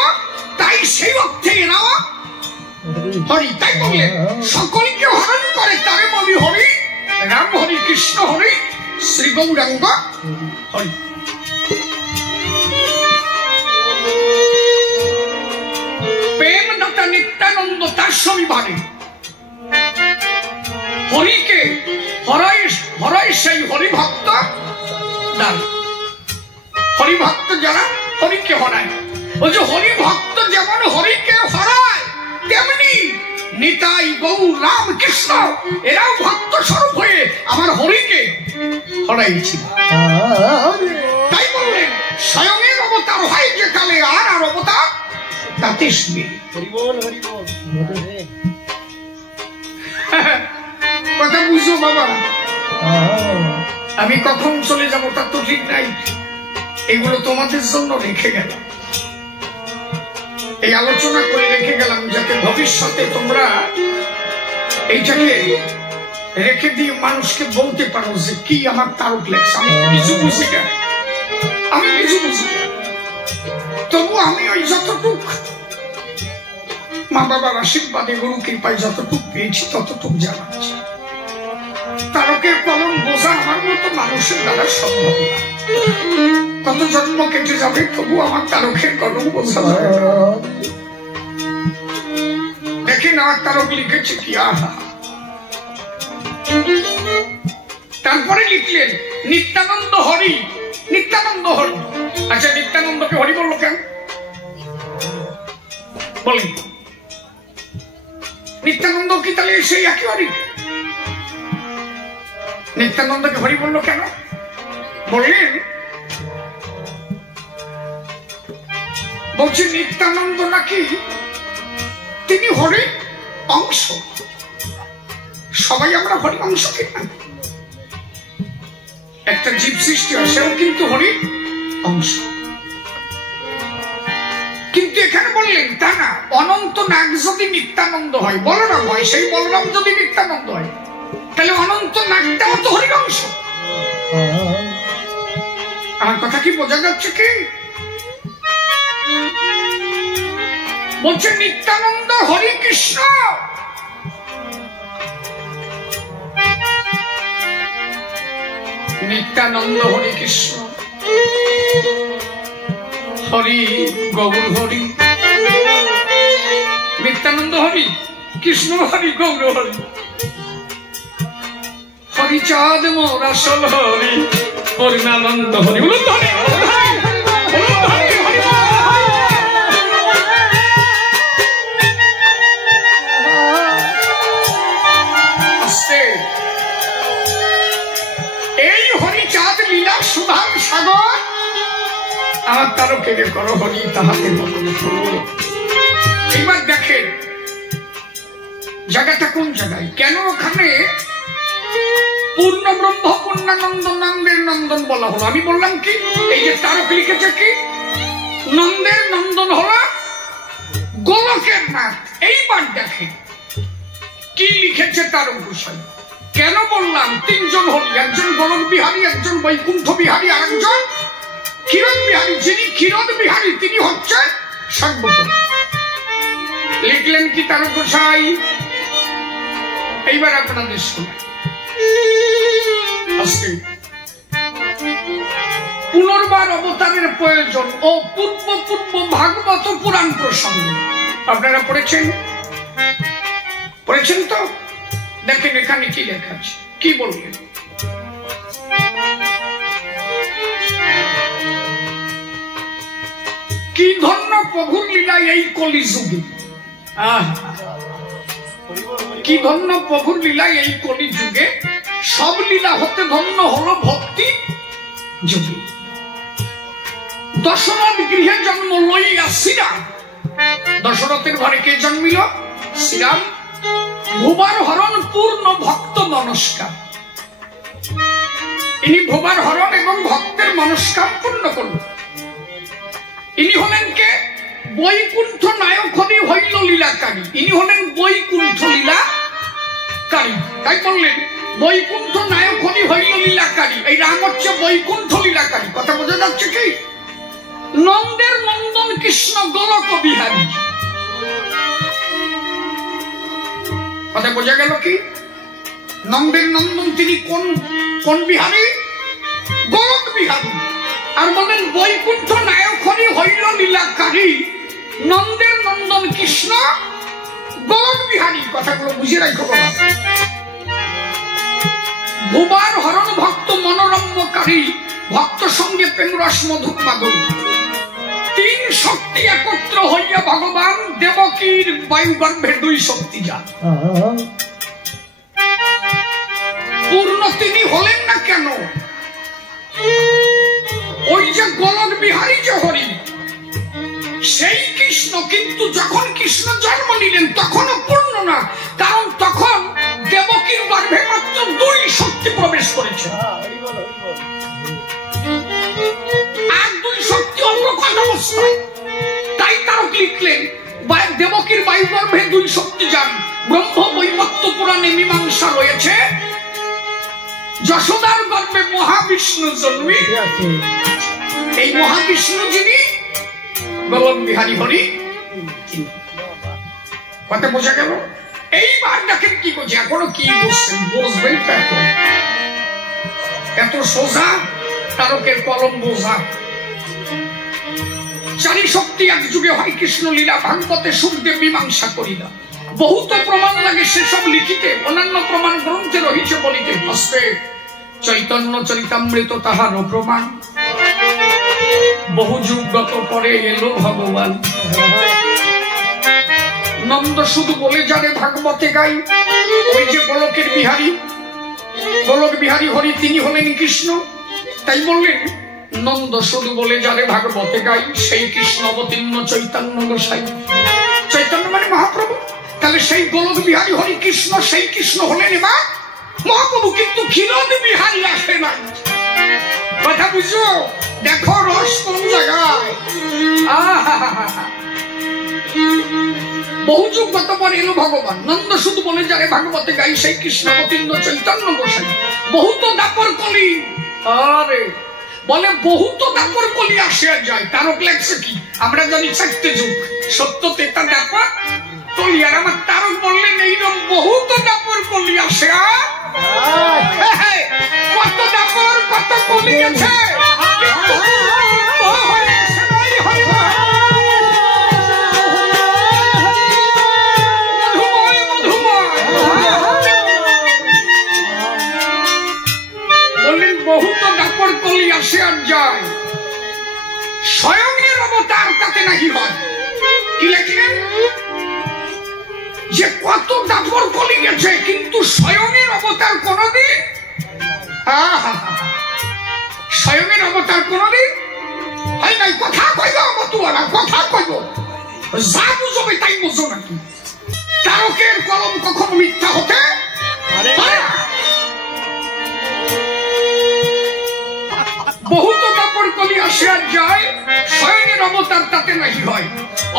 তাই সেই অর্থে এরাও হরি। তাই বললে সকলকে হরণ করে তারে বলি হরি। রাম হরি, কৃষ্ণ হরি, শ্রী গৌরাঙ্গ হরি। প্রেমদাতা নিত্যানন্দ তার সবিভাগে হরিকে হরায় সেই হরিভক্ত দান। হরিভক্ত যারা হরিকে হরায়, ওই যে হরিভক্ত যেমন হরিকে হরায় তেমনি নিতাই গৌর রাম কৃষ্ণ এরাও ভক্ত স্বরূপ হয়ে আমার হরিকে হরাইছিল। তাই বললেন স্বয়ংের অবতার হয় যে কালে আর অবতার তাতে কথা বুঝো বাবা। আমি কখন চলে যাবো তার তো ঠিক নাই। এগুলো তোমাদের জন্য রেখে গেলাম, এই আলোচনা করে রেখে গেলাম যাতে ভবিষ্যতে তোমরা এইটাকে রেখে দিয়ে মানুষকে বলতে পারো যে কি আমার তারক লেখছে। আমি কিছু বুঝি না, আমি কিছু বুঝি না, তবু আমি ওই যতটুক মা বাবার আশীর্বাদে গুরু কৃপায় যতটুক পেয়েছি ততটুক জানাচ্ছি। তারকের কলম বোঝা আমার মতো মানুষের দ্বারা সম্ভব না। কত জন্ম কেটে যাবে তবু আমার তারকের কলম বোঝা যায় না। দেখেন আমার তারক লিখেছে কি আহা। তারপরে লিখলেন নিত্যানন্দ হরি, নিত্যানন্দ হরি। আচ্ছা নিত্যানন্দকে হরি বললো কেন বলেন? নিত্যানন্দ কি তাহলে সেই একই হরি? নিত্যানন্দকে হরি বললো কেন? বললেন বলছি নিত্যানন্দ নাকি তিনি হরি অংশ। সবাই আমরা হরি অংশ কিনা? একটা জীব সৃষ্টি হয় সেও কিন্তু হরি অংশ। কিন্তু এখানে বললেন তা না, অনন্ত নাগ যদি নিত্যানন্দ হয়, বলরাম হয়, সেই বলরাম যদি নিত্যানন্দ হয় তাহলে অনন্ত নাগটাও তো হরির অংশ। আমার কথা কি বোঝা যাচ্ছে কি? বলছে নিত্যানন্দ হরি কৃষ্ণ। নিত্যানন্দ হরি কৃষ্ণ, হরি গৌর হরি। নিত্যানন্দ হরি, কৃষ্ণ হরি, গৌর হরি। হরিচাঁদ মোর আসল হরি, পূর্ণানন্দ হরি। এই হরিচাঁদ লীলা সুধার সাগর আমার তারকের করো হরি তাহাতে মতন। এবার দেখেন জায়গাটা কোন জায়গায়, কেন ওখানে পূর্ণ ব্রহ্ম পূর্ণানন্দ নন্দের নন্দন বলা হলো। আমি বললাম কি এই যে তারক লিখেছে কি নন্দের নন্দন হলো গোলকের নাথ। এইবার দেখে কি লিখেছে তারক গোসাই। কেন বললাম তিনজন হল, একজন গোলক বিহারী, একজন বৈকুণ্ঠ বিহারী, আর একজন ক্ষীরদ বিহারী। যিনি ক্ষীরদ বিহারী তিনি হচ্ছেন সর্বপ্রথম। লিখলেন কি তারক গোসাই, এইবার আপনাদের শুনে পুনর্বার অবতারের প্রয়োজন ও পূর্ব পূর্ব ভাগবত পুরাণ প্রসঙ্গ আপনারা পড়েছেন তো? দেখেন এখানে কি লেখা আছে, কি বললেন? কি ধন্য প্রভুর লীলা এই কলিযুগে। কি ধন্য প্রভুর লীলা এই কলিযুগে, সব লীলা হতে ধন্য হলো ভক্তি যোগে। দশরথ গৃহে জন্ম লইয়া শ্রীরাম। দশরথের ঘরে কে জন্মিল? শ্রীরাম। ভুবার হরণ পূর্ণ ভক্ত মনস্কাম। ইনি ভুবার হরণ এবং ভক্তের মনস্কাম পূর্ণ করল। ইনি হলেন কে? বৈকুণ্ঠ নায়ক হইল লীলাকারী। ইনি হলেন বৈকুণ্ঠ লীলাকারী। তাই বললেন বৈকুণ্ঠ নায়ক হইল লীলাকারী। এই রাম হচ্ছে বৈকুণ্ঠ লীলাকারী। কথা বোঝা যাচ্ছে কি? নন্দের নন্দন কৃষ্ণ গোলক বিহারী। কথা বোঝা গেল কি? নন্দের নন্দন তিনি কোন বিহারী? গোলক বিহারী। আর বলেন বৈকুণ্ঠ নায়ক হইল লীলাকারী। নন্দের নন্দন কৃষ্ণ গোলক বিহারী। কথাগুলো বুঝে রাখো বাবা। ভুবার হরণ ভক্ত মনোরম্যকারী। ভক্ত সঙ্গে প্রেমরস মধুর মাধুরী। তিন শক্তি একত্র হইয়া ভগবান দেবকীর বায়ুগর্ভে দুই শক্তি যান। পূর্ণ তিনি হলেন না কেন? ওই যে গোলক বিহারী যে হরি সেই কৃষ্ণ, কিন্তু যখন কৃষ্ণ জন্ম নিলেন তখনও পূর্ণ না, কারণ তখন দেবকীর গর্ভে মাত্র দুই শক্তি প্রবেশ করেছে। আর দুই শক্তি অগ্রকণ অবস্থায়। তাই তারক লিখলেন দেবকীর বায়ুগর্ভে দুই শক্তি যান। ব্রহ্ম বৈবর্ত পুরাণে মীমাংসা রয়েছে যশোদার গর্ভে মহাবিষ্ণু জন্মে। এই মহাবিষ্ণু যিনি গোলক বিহারী হরি। কথা বোঝা গেল? এইবার দেখেন কি করছে। এখনো কি বলছেন? বুঝবেন তো? এত সোজা তারকের কলম বোঝা। চারি শক্তি এক যুগে হয় কৃষ্ণ লীলা। ভাগবতে সুখদেব মীমাংসা করিলা। বহুত প্রমাণ লাগে সেসব লিখিতে, অন্যান্য প্রমাণ গ্রন্থে রহিছে বলিতে। হস্তে চৈতন্য চরিতামৃত তাহার প্রমাণ। বহু যুগ গত পরে এলো ভগবান। নন্দ শুধু বলে যারে ভাগবতে গাই। ওই যে গোলকের বিহারী, গোলক বিহারী হরি তিনি হলেন কৃষ্ণ। তাই বললেন নন্দ শুধু বলে যারে ভাগবতে গাই, সেই কৃষ্ণ অবতীর্ণ চৈতন্য গোসাই। চৈতন্য মানে মহাপ্রভু। তাহলে সেই গোলক বিহারী হরি কৃষ্ণ, সেই কৃষ্ণ হলেন এবার মহাপ্রভু। কিন্তু ক্ষীরদ বিহারী আসে না। কথা বুঝো? দেখো রস কোন জায়গায়। বহু যুগ গত পর এলো ভগবান। নন্দ শুধু বলে যারে ভাগবতে গাই, সেই কৃষ্ণ অবতীর্ণ চৈতন্য গোসাই। বহুত দাপর কলি। আরে বলে বহুত দাপর কলি আসিয়া যায়। তারক লেখছে কি? আমরা জানি 4টে যুগ, সত্য, তেতা, দাপর, কলি। আর আমার তারক বললেন এইরকম বহুত দাপর কলি আসে। কত দাপর কত কলি আছে, বহুত দাপর কলি আসে আর যায়। স্বয়ংের অবতার তাতে নাকি হয়। কি লেখলেন? যে কত দাপর কলি গেছে, কিন্তু স্বয়ংের অবতার কোনদিন, স্বয়ংের অবতার কোনদিন হয় নাই। কথা কইব মতুয়ারা, কথা কইব। যা বুঝবে তাই বুঝো নাকি? তারকের কলম কখনো মিথ্যা হতে পারে না। যাতে নাহি হয়।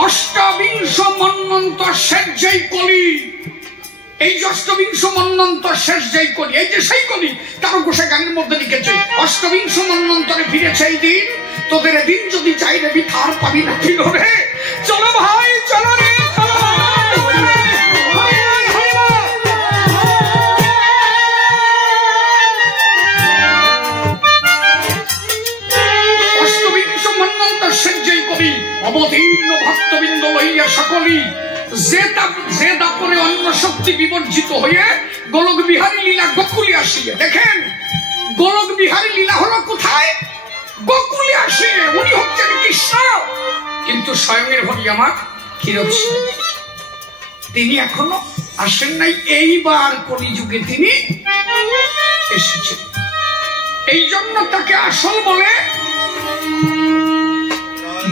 অষ্টাবিংশ মন্বন্তর শেষ যেই কলি, এই যে অষ্টবিংশ মন্বন্তর শেষ যেই কলি, এই যে সেই কলি তারকগোসাই গানের মধ্যে লিখেছে অষ্টবিংশ মন্বন্তরে ফিরেছে এই দিন, তোদের এদিন যদি চাই দেবি থার পাবি না কি রে। চলো ভাই চলো রে, অষ্টবিংশ মন্বন্তর শেষ যেই কলি, অবতীর্ণ ভক্তবৃন্দ লইয়া সকলি, যে দাপরে অন্য শক্তি বিবর্জিত হয়ে গোলক বিহারী লীলা গোকুলে আসিয়ে। দেখেন গোলক বিহারী লীলা হলো কোথায়? গোকুলে আসিয়ে। উনি হচ্ছেন কৃষ্ণ, কিন্তু স্বয়ংের হরি আমার ক্ষীরোৎসব, তিনি এখনো আসেন নাই। এইবার কলিযুগে তিনি এসেছেন, এই জন্য তাকে আসল বলে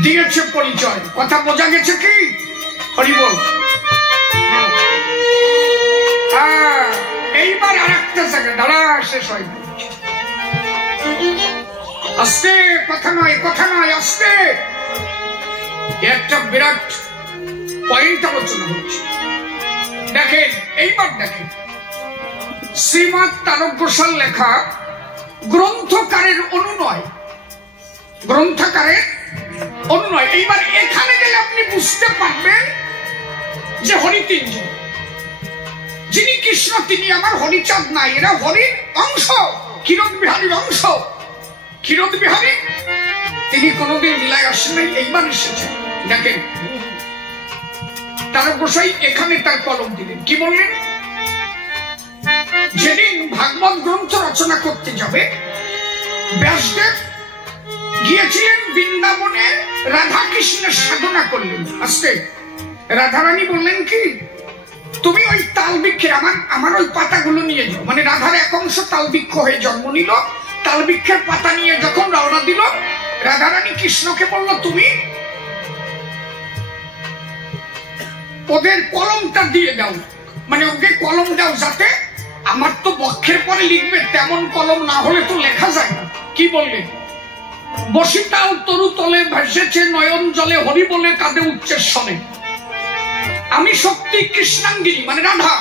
দিয়েছে পরিচয়। কথা বোঝা গেছে কি? হরি বল। এইবার আর একটা জায়গা দাঁড়া, শেষ হয় আস্তে, কথা নয় কথা নয়, আস্তে। একটা বিরাট পয়েন্ট আলোচনা হচ্ছে। দেখেন এইবার দেখেন, শ্রীমৎ তারকগোসাইর লেখা গ্রন্থকারের অনুনয়, গ্রন্থকারের অনুনয়। এইবার এখানে গেলে আপনি বুঝতে পারবেন যে হরি তিনজন, যিনি কৃষ্ণ তিনি আমার হরিচাঁদ নাই, এরা হরির অংশ, ক্ষীরোদ বিহারীর অংশ। ক্ষীরোদ বিহারী তিনি কোনোদিন লীলায় আসেন নাই, এইবার এসেছেন। দেখেন তারকগোসাই এখানে তার কলম দিলেন, কি বললেন? যেদিন ভাগবত গ্রন্থ রচনা করতে যাবে ব্যাসদেব গিয়েছিলেন বৃন্দাবনে, রাধা কৃষ্ণের সাধনা করলেন। আজকে রাধারানী বললেন কি, তুমি ওই তাল বৃক্ষের আমার ওই পাতাগুলো নিয়ে যাও। মানে রাধার এক অংশ তাল বৃক্ষ হয়ে জন্ম নিল, তাল বৃক্ষের পাতা নিয়ে যখন রওনা দিল, রাধারানী কৃষ্ণকে বলল তুমি ওদের কলমটা দিয়ে দাও, মানে ওকে কলম দাও, যাতে আমার তো বক্ষের পরে লিখবে তেমন কলম না হলে তো লেখা যায় না। কি বললেন? বসিতাল তরু তলে ভাসেছে নয়ন জলে, হরি বলে কাঁদে উচ্চস্বরে। আমি শক্তি কৃষ্ণাঙ্গিনী মানে রাধা,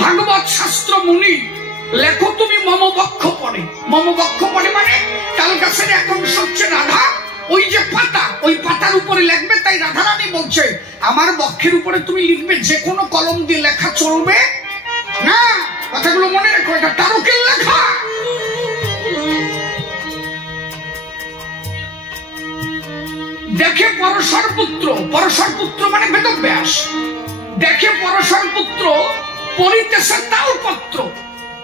ভাগবত শাস্ত্র মুনি, লেখো তুমি মম বক্ষ পড়ে। মম বক্ষ পড়ে মানে তাল গাছের এক অংশ হচ্ছে রাধা, ওই যে পাতা, ওই পাতার উপরে লিখবে। তাই রাধারানী বলছে আমার বক্ষের উপরে তুমি লিখবে, যে কোনো কলম দিয়ে লেখা চলবে না। কথাগুলো মনে রেখো, এটা তারকের লেখা। দেখে পরশর পুত্র, পরশর পুত্র মানে বেদব্যাস, দেখে পরশর পুত্র পড়িতেছে তালপত্র,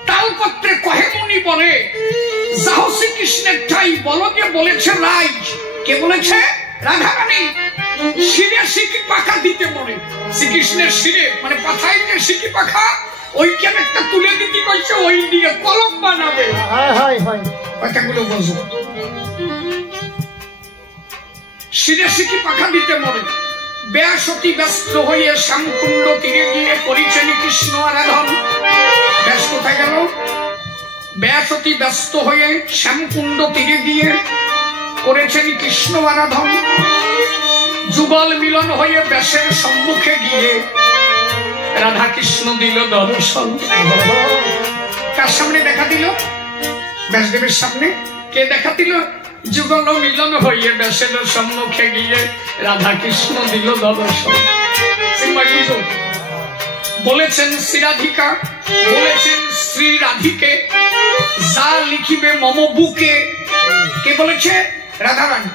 তালপত্রে কহে মুনি বলে যাও শ্রীকৃষ্ণের ঠাই, বলো যে বলেছে রাই। কে বলেছে? রাধারানী। শিরে সিকি পাখা দিতে বলে, শ্রীকৃষ্ণের শিরে মানে পাথায় যে সিকি পাখা, ওইখানে একটা তুলে দিতে কইছে, ওই দিয়ে কলম বানাবে। কথাগুলো বোঝো। শিরে সিকি পাখা দিতে মরে। ব্যাস অতি ব্যস্ত হয়ে শ্যামকুণ্ড তীরে গিয়ে করিছেন কৃষ্ণ আরাধন। ব্যাস কোথায় গেল? ব্যাস অতি ব্যস্ত হয়ে শ্যামকুণ্ড তীরে গিয়ে করেছেন কৃষ্ণ আরাধন। যুগল মিলন হয়ে ব্যাসের সম্মুখে গিয়ে রাধা কৃষ্ণ দিল দর্শন। কার সামনে দেখা দিল? ব্যাসদেবের সামনে। কে দেখা দিল? যুগল মিলন হয়ে ব্যাসের সম্মুখে গিয়ে রাধা কৃষ্ণ দিল দর্শন। বলেছেন শ্রীরাধিকা, বলেছেন শ্রী রাধিকে যা লিখিবে মম বুকে। কে বলেছে? রাধারানী।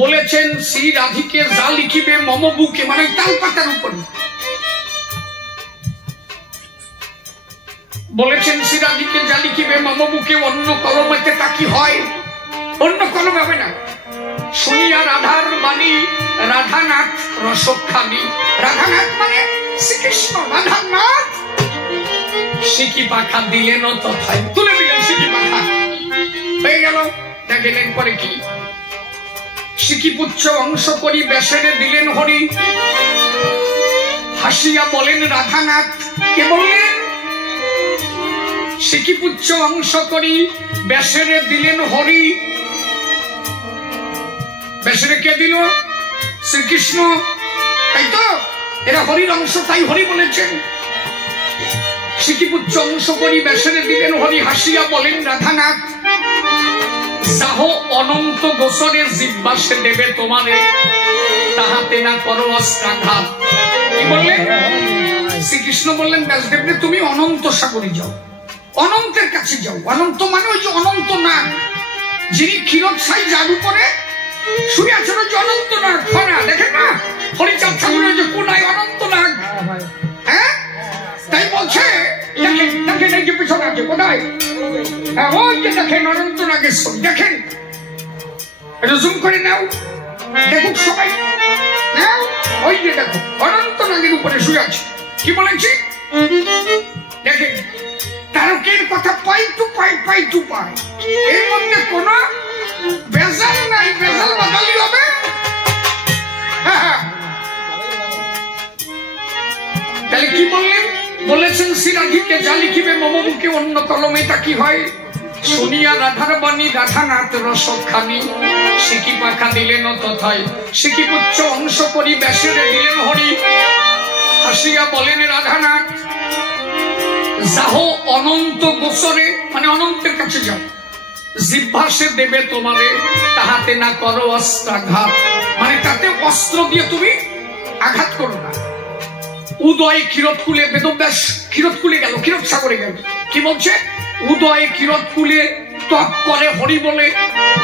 বলেছেন শ্রী রাধিকে যা লিখিবে মম বুকে, মানে তাল পাতার উপরে বলেছেন শ্রী রাধিকে যা লিখিবে মম বুকে, অন্য কলমেতে তা কি হয়? অন্য কলম হবে না। শুনিয়া রাধার বাণী রাধানাথ রসখানি। রাধানাথ মানে শ্রীকৃষ্ণ, রাধানাথ। সিকি পাখা দিলেন তথায়, তুলে দিলেন সিকি পাখা, হয়ে গেল। দেখলেন পরে কি? সিকিপুচ্ছ অংশ করি ব্যাসেরে দিলেন হরি। হাসিয়া বলেন রাধানাথ। কে বললেন? সিকিপুচ্ছ অংশ করি ব্যাসেরে দিলেন হরি। ব্যাসেরে কে দিল? শ্রীকৃষ্ণ, তাই তো এরা হরির অংশ, তাই হরি বলেছেন। সিকিপুচ্ছ অংশ করি বেসরে দিলেন হরি, হাসিয়া বলেন রাধানাথ, যাহ অনন্ত গোসরের জিব্বাসে দেবে তোমারে, তাহাতে না করো অস্ত্রাঘাত। কি বললেন? শ্রীকৃষ্ণ বললেন ব্যাসদেবকে, তুমি অনন্ত সাগরে যাও, অনন্তের কাছে যাও। অনন্ত মানে ওই যে অনন্ত নাগ, যিনি ক্ষীরোৎসাহী জাদু করে শুয়ে আছেন, ওই যে অনন্ত নাগ। খরা দেখেন না হরিচাঁদ ঠাকুরের যে কোনায় অনন্ত নাগ। হ্যাঁ, তাই বলছে দেখেন, দেখেন এই যে পিছনে আছে কোথায়, হ্যাঁ ওই যে দেখেন অনন্ত নাগের ছবি, দেখেন এটা জুম করে নাও, দেখুক সবাই, নাও ওই যে দেখো অনন্ত নাগের উপরে শুয়ে আছে। কি বলেছি দেখেন, তারকের কথা পাই টু পাই, পাই টু পাই, এর মধ্যে কোন ভেজাল নাই। ভেজাল বাদালি হবে। তাহলে কি বললেন? বলেছেন শ্রীরাধিকে যা লিখিবে মম মুখে অন্য কলমে তা কি হয়, শুনিয়া রাধার বাণী রাধানাথ রসখানি, সিকি পাখা দিলেন তথায়, সিকিপুচ্ছ অংশ করি বেসরে দিলেন হরি, হাসিয়া বলেন রাধানাথ, যাহ অনন্ত গোসরে মানে অনন্তের কাছে যাও, জিহ্বাসে দেবে তোমারে, তাহাতে না করো অস্ত্রাঘাত, মানে তাতে অস্ত্র দিয়ে তুমি আঘাত করো না। উদয় ক্ষীরোৎকুলে, বেদব্যাস ক্ষীরোৎকুলে গেল, ক্ষীরোৎ সাগরে গেল। কি বলছে? উদয় ক্ষীরোৎকুলে তপ করে হরি বলে,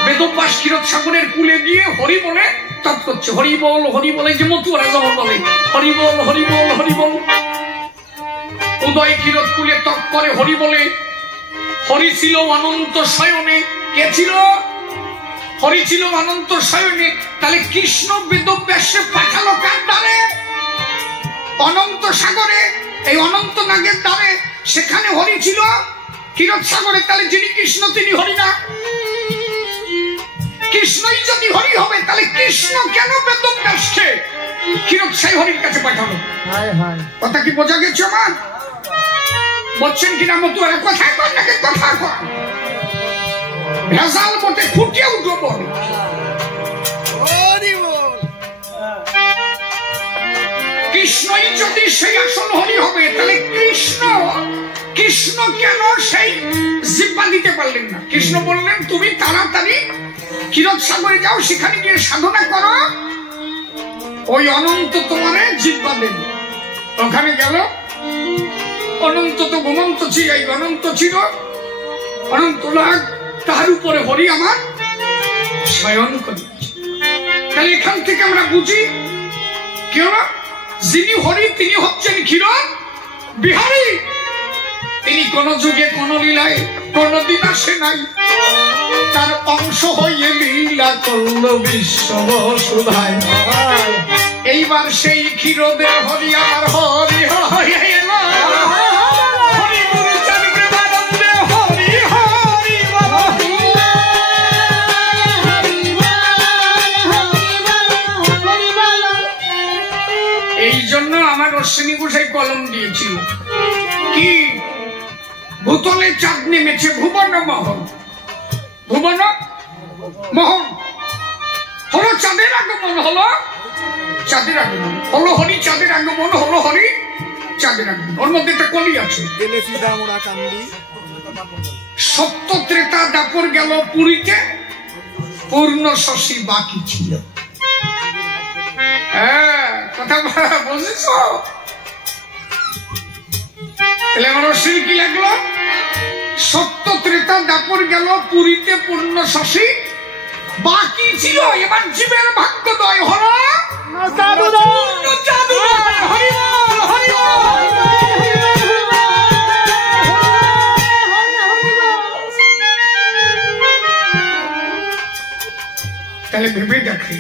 বেদব্যাস ক্ষীরোৎ সাগরের কুলে গিয়ে হরি বলে তপ করছে। হরি বল হরি বলে, যে মতুয়ারা যখন বলে হরি বল হরি বল হরি বল। উদয় ক্ষীরোৎকুলে তপ করে হরি বলে, হরি ছিল অনন্ত শয়নে। কে ছিল? হরি ছিল অনন্ত শয়নে। তাহলে কৃষ্ণ বেদব্যাসে পাঠালো কার দ্বারে? অনন্ত সাগরে, এই অনন্ত নাগের দ্বারে। সেখানে হরি ছিল ক্ষীরোৎ সাগরে। তাহলে যিনি কৃষ্ণ তিনি হরি না? কৃষ্ণই যদি হরি হবে, তাহলে কৃষ্ণ কেন বেদব্যাসকে ক্ষীরোৎসাহী হরির কাছে পাঠালো? কথা কি বোঝা গেছে আমার? বলছেন কিনা মতুয়ারা? কথা কর নাকি কথা কর? ভেজাল বটে, ফুটে উঠো বলে। কৃষ্ণই যদি সেই আসল হরি হবে, তাহলে কৃষ্ণ কেন সেই জিহ্বা দিতে পারলেন না? কৃষ্ণ বললেন তুমি তাড়াতাড়ি ক্ষীরোৎ সাগরে যাও, সেখানে গিয়ে সাধনা করো, ওই অনন্ত তোমারে জিহ্বা দেবে। ওখানে গেল, অনন্ত তো ঘুমন্ত ছিল, এই অনন্ত ছিল অনন্ত নাগ, তার উপরে হরি আমার শয়ন করিয়াছে। তাহলে এখান থেকে আমরা বুঝি কেন যিনি হরি তিনি হচ্ছেন ক্ষীরোদ বিহারী। তিনি কোন যুগে কোন লীলায় কোনদিন আসে নাই, তার অংশ হয়ে লীলা করল বিশ্ব সুধায়। এইবার সেই ক্ষীরোদের হরি আমার হরি হরি এলো। এই জন্য আমার অশ্বিনী গোসাই কলম দিয়েছিল কি, ভূতলে চাঁদ নেমেছে ভুবন মোহন। ভুবন মোহন হলো চাঁদের আগমন, হলো চাঁদের আগমন, হলো হরি চাঁদের আগমন, হলো হরি চাঁদের আগমন। ওর মধ্যে একটা কলি আছে। সত্য ত্রেতা দাপর গেল পুরীতে, পূর্ণ শশী বাকি ছিল। হ্যাঁ, কথা বুঝেছ? তাহলে আমার অশ্বিনী কি লাগলো? সত্য ত্রেতা দাপর গেল পুরীতে, পূর্ণ শশী বাকি ছিল। এবার জীবের ভাগ্যোদয় হলো তাহলে ভেবে দেখি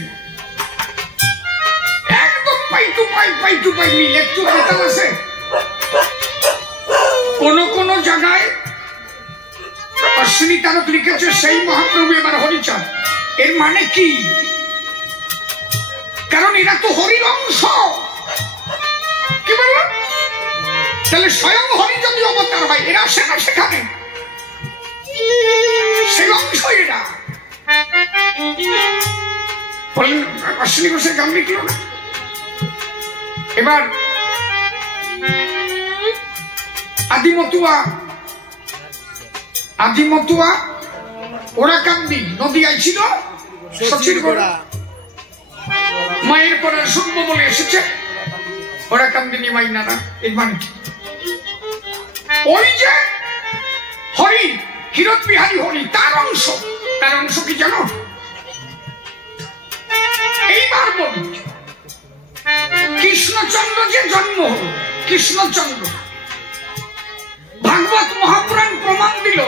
একদম পাই টু পাই মিল। একটু বেতাল আছে কোন কোন জায়গায়। অশ্বিনী তারক লিখেছে সেই মহাপ্রভু এবার হরিচাঁদ। এর মানে কি? কারণ এরা তো হরির অংশ। কি বলল? তাহলে স্বয়ং হরি যদি অবতার হয়, এরা আসে না সেখানে? সেই অংশ এরা। অশ্বিনী ঘোষের গান লিখল না? এবার আদিমতুয়া ওরাকান্দি নদী আইছিল সচির গোড়া মায়ের পরে শুনবো বলে এসেছে ওরাকান্দিনী মাইনারা। এই মানে ওই যে হরি হিরত বিহারী হরি তার অংশ কি জানো? এইবার বলি, কৃষ্ণচন্দ্র যে জন্ম হল, কৃষ্ণচন্দ্র ভাগবত মহাপুরাণ প্রমাণ দিল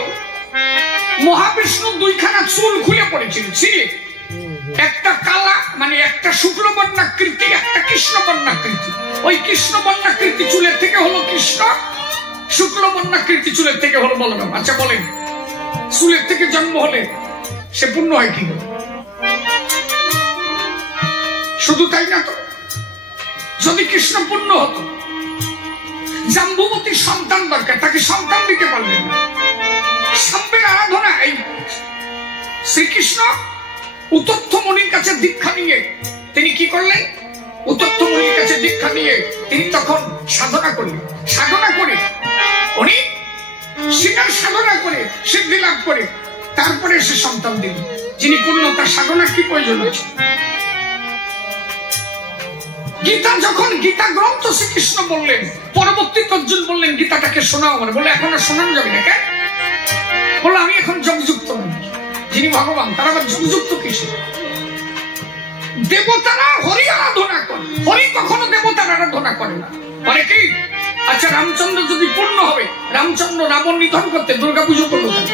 মহাবিষ্ণু দুইখানা চুল খুলে পড়েছিল, একটা কালা মানে একটা শুক্ল বর্ণাকৃতি, একটা কৃষ্ণ বর্ণাকৃতি। ওই কৃষ্ণ বর্ণাকৃতি চুলের থেকে হলো কৃষ্ণ, শুক্ল বর্ণাকৃতি চুলের থেকে হলো বলরাম। আচ্ছা বলেন, চুলের থেকে জন্ম হলে সে পূর্ণ হয় কি? শুধু তাই না তো, যদি কৃষ্ণ পূর্ণ হতো, জাম্বুবতীর সন্তান দরকার, তাকে সন্তান দিতে পারলেন না। সাম্যের আরাধনা, এই শ্রীকৃষ্ণ উতথ্য মুনির কাছে দীক্ষা নিয়ে তিনি কি করলেন? উতথ্য মুনির কাছে দীক্ষা নিয়ে তিনি তখন সাধনা করলেন। সাধনা করে উনি শিকার সাধনা করে সিদ্ধি লাভ করে তারপরে সে সন্তান দিলেন, যিনি পূর্ণ। তার সাধনার কি প্রয়োজন আছে? গীতা যখন গীতা গ্রন্থ শ্রীকৃষ্ণ বললেন, পরবর্তী অর্জুন বললেন গীতাটাকে শোনাও আমার। বলে এখন আর শোনানো যাবে না কেন? বলে আমি এখন যোগযুক্ত নই। যিনি ভগবান তারা আবার যোগযুক্ত কিসে? দেবতারা হরি আরাধনা করে, হরি কখনো দেবতার আরাধনা করে না। মানে কি? আচ্ছা রামচন্দ্র যদি পূর্ণ হবে, রামচন্দ্র রাবণ নিধন করতে দুর্গা পুজো করলো কেন?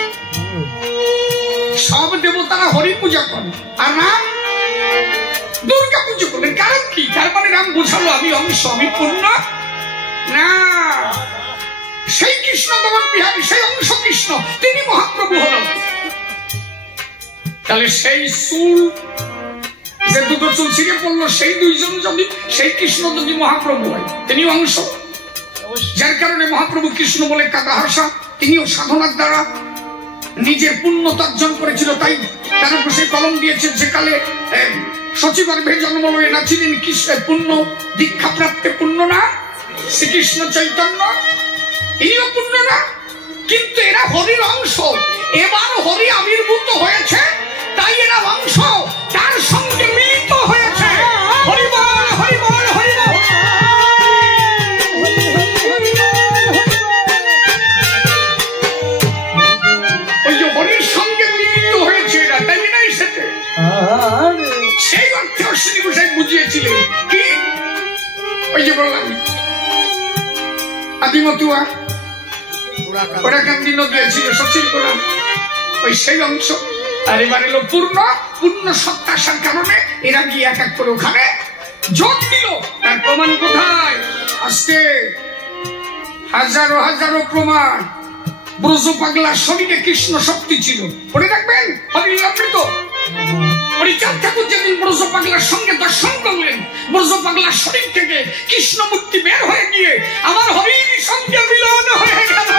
সব দেবতারা হরি পূজা করে আর রাম দুর্গা পুজো করলেন, কারণ কি? তার মানে রাম বোঝালো আমি অংশ, আমি পূর্ণ না। সেই কৃষ্ণ দমন বিহারী, সেই অংশ কৃষ্ণ, তিনি মহাপ্রভু হল। তাহলে সেই চুল যে দুটো চুল ছিঁড়ে পড়লো, সেই দুইজন যদি, সেই কৃষ্ণ যদি মহাপ্রভু হয়, তিনি অংশ। যার কারণে মহাপ্রভু কৃষ্ণ বলে কাদাহাসা, তিনিও সাধনার দ্বারা নিজের পূর্ণতা অর্জন করেছিল। তাই তার উপর সেই কলম দিয়েছেন, যেকালে সচিবার্ভে জন্ম লয়ে না ছিলেন কৃষ্ণের পূর্ণ, দীক্ষা প্রাপ্তে পূর্ণ না শ্রীকৃষ্ণ চৈতন্য, ইনিও পূর্ণ না। কিন্তু এরা হরির অংশ, এবার হরি আবির্ভূত হয়েছে, তাই এরা অংশ তার সঙ্গে মিলিত হয়েছে। হরিবল হরিবল হরিবল। ওই যে হরির সঙ্গে মিলিত হয়েছে এরা, তাই না এসেছে। সেই অর্থে অশ্বিনী গোসাই বুঝিয়েছিলেন কি? ওই যে বললাম আদিমতুয়া ওরাকান্দি নদী ছিল সচির গোলাম, ওই সেই অংশ। আর এবার এলো পূর্ণ সত্তা আসার কারণে এরা গিয়ে এক এক করে ওখানে যোগ দিল। তার প্রমাণ কোথায়? আজকে হাজারো হাজারো প্রমাণ। ব্রজ পাগলার শরীরে কৃষ্ণ শক্তি ছিল, পড়ে রাখবেন। হরিলামৃত হরিচাঁদ ঠাকুর যেদিন ব্রজ পাগলার সঙ্গে দর্শন করলেন, ব্রজ পাগলার শরীর থেকে কৃষ্ণ মূর্তি বের হয়ে গিয়ে আমার হরির সঙ্গে মিলন হয়ে গেল।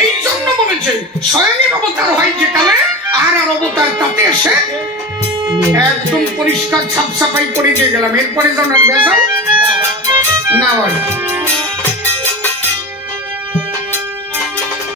এই জন্য বলেছে স্বয়ংয়ের অবতার হয় যে কালে, আর অবতার তাতে এসে একদম পরিষ্কার ছাপ ছাপাই করে দিয়ে গেলাম। এরপরে যেন বেজাল না হয়।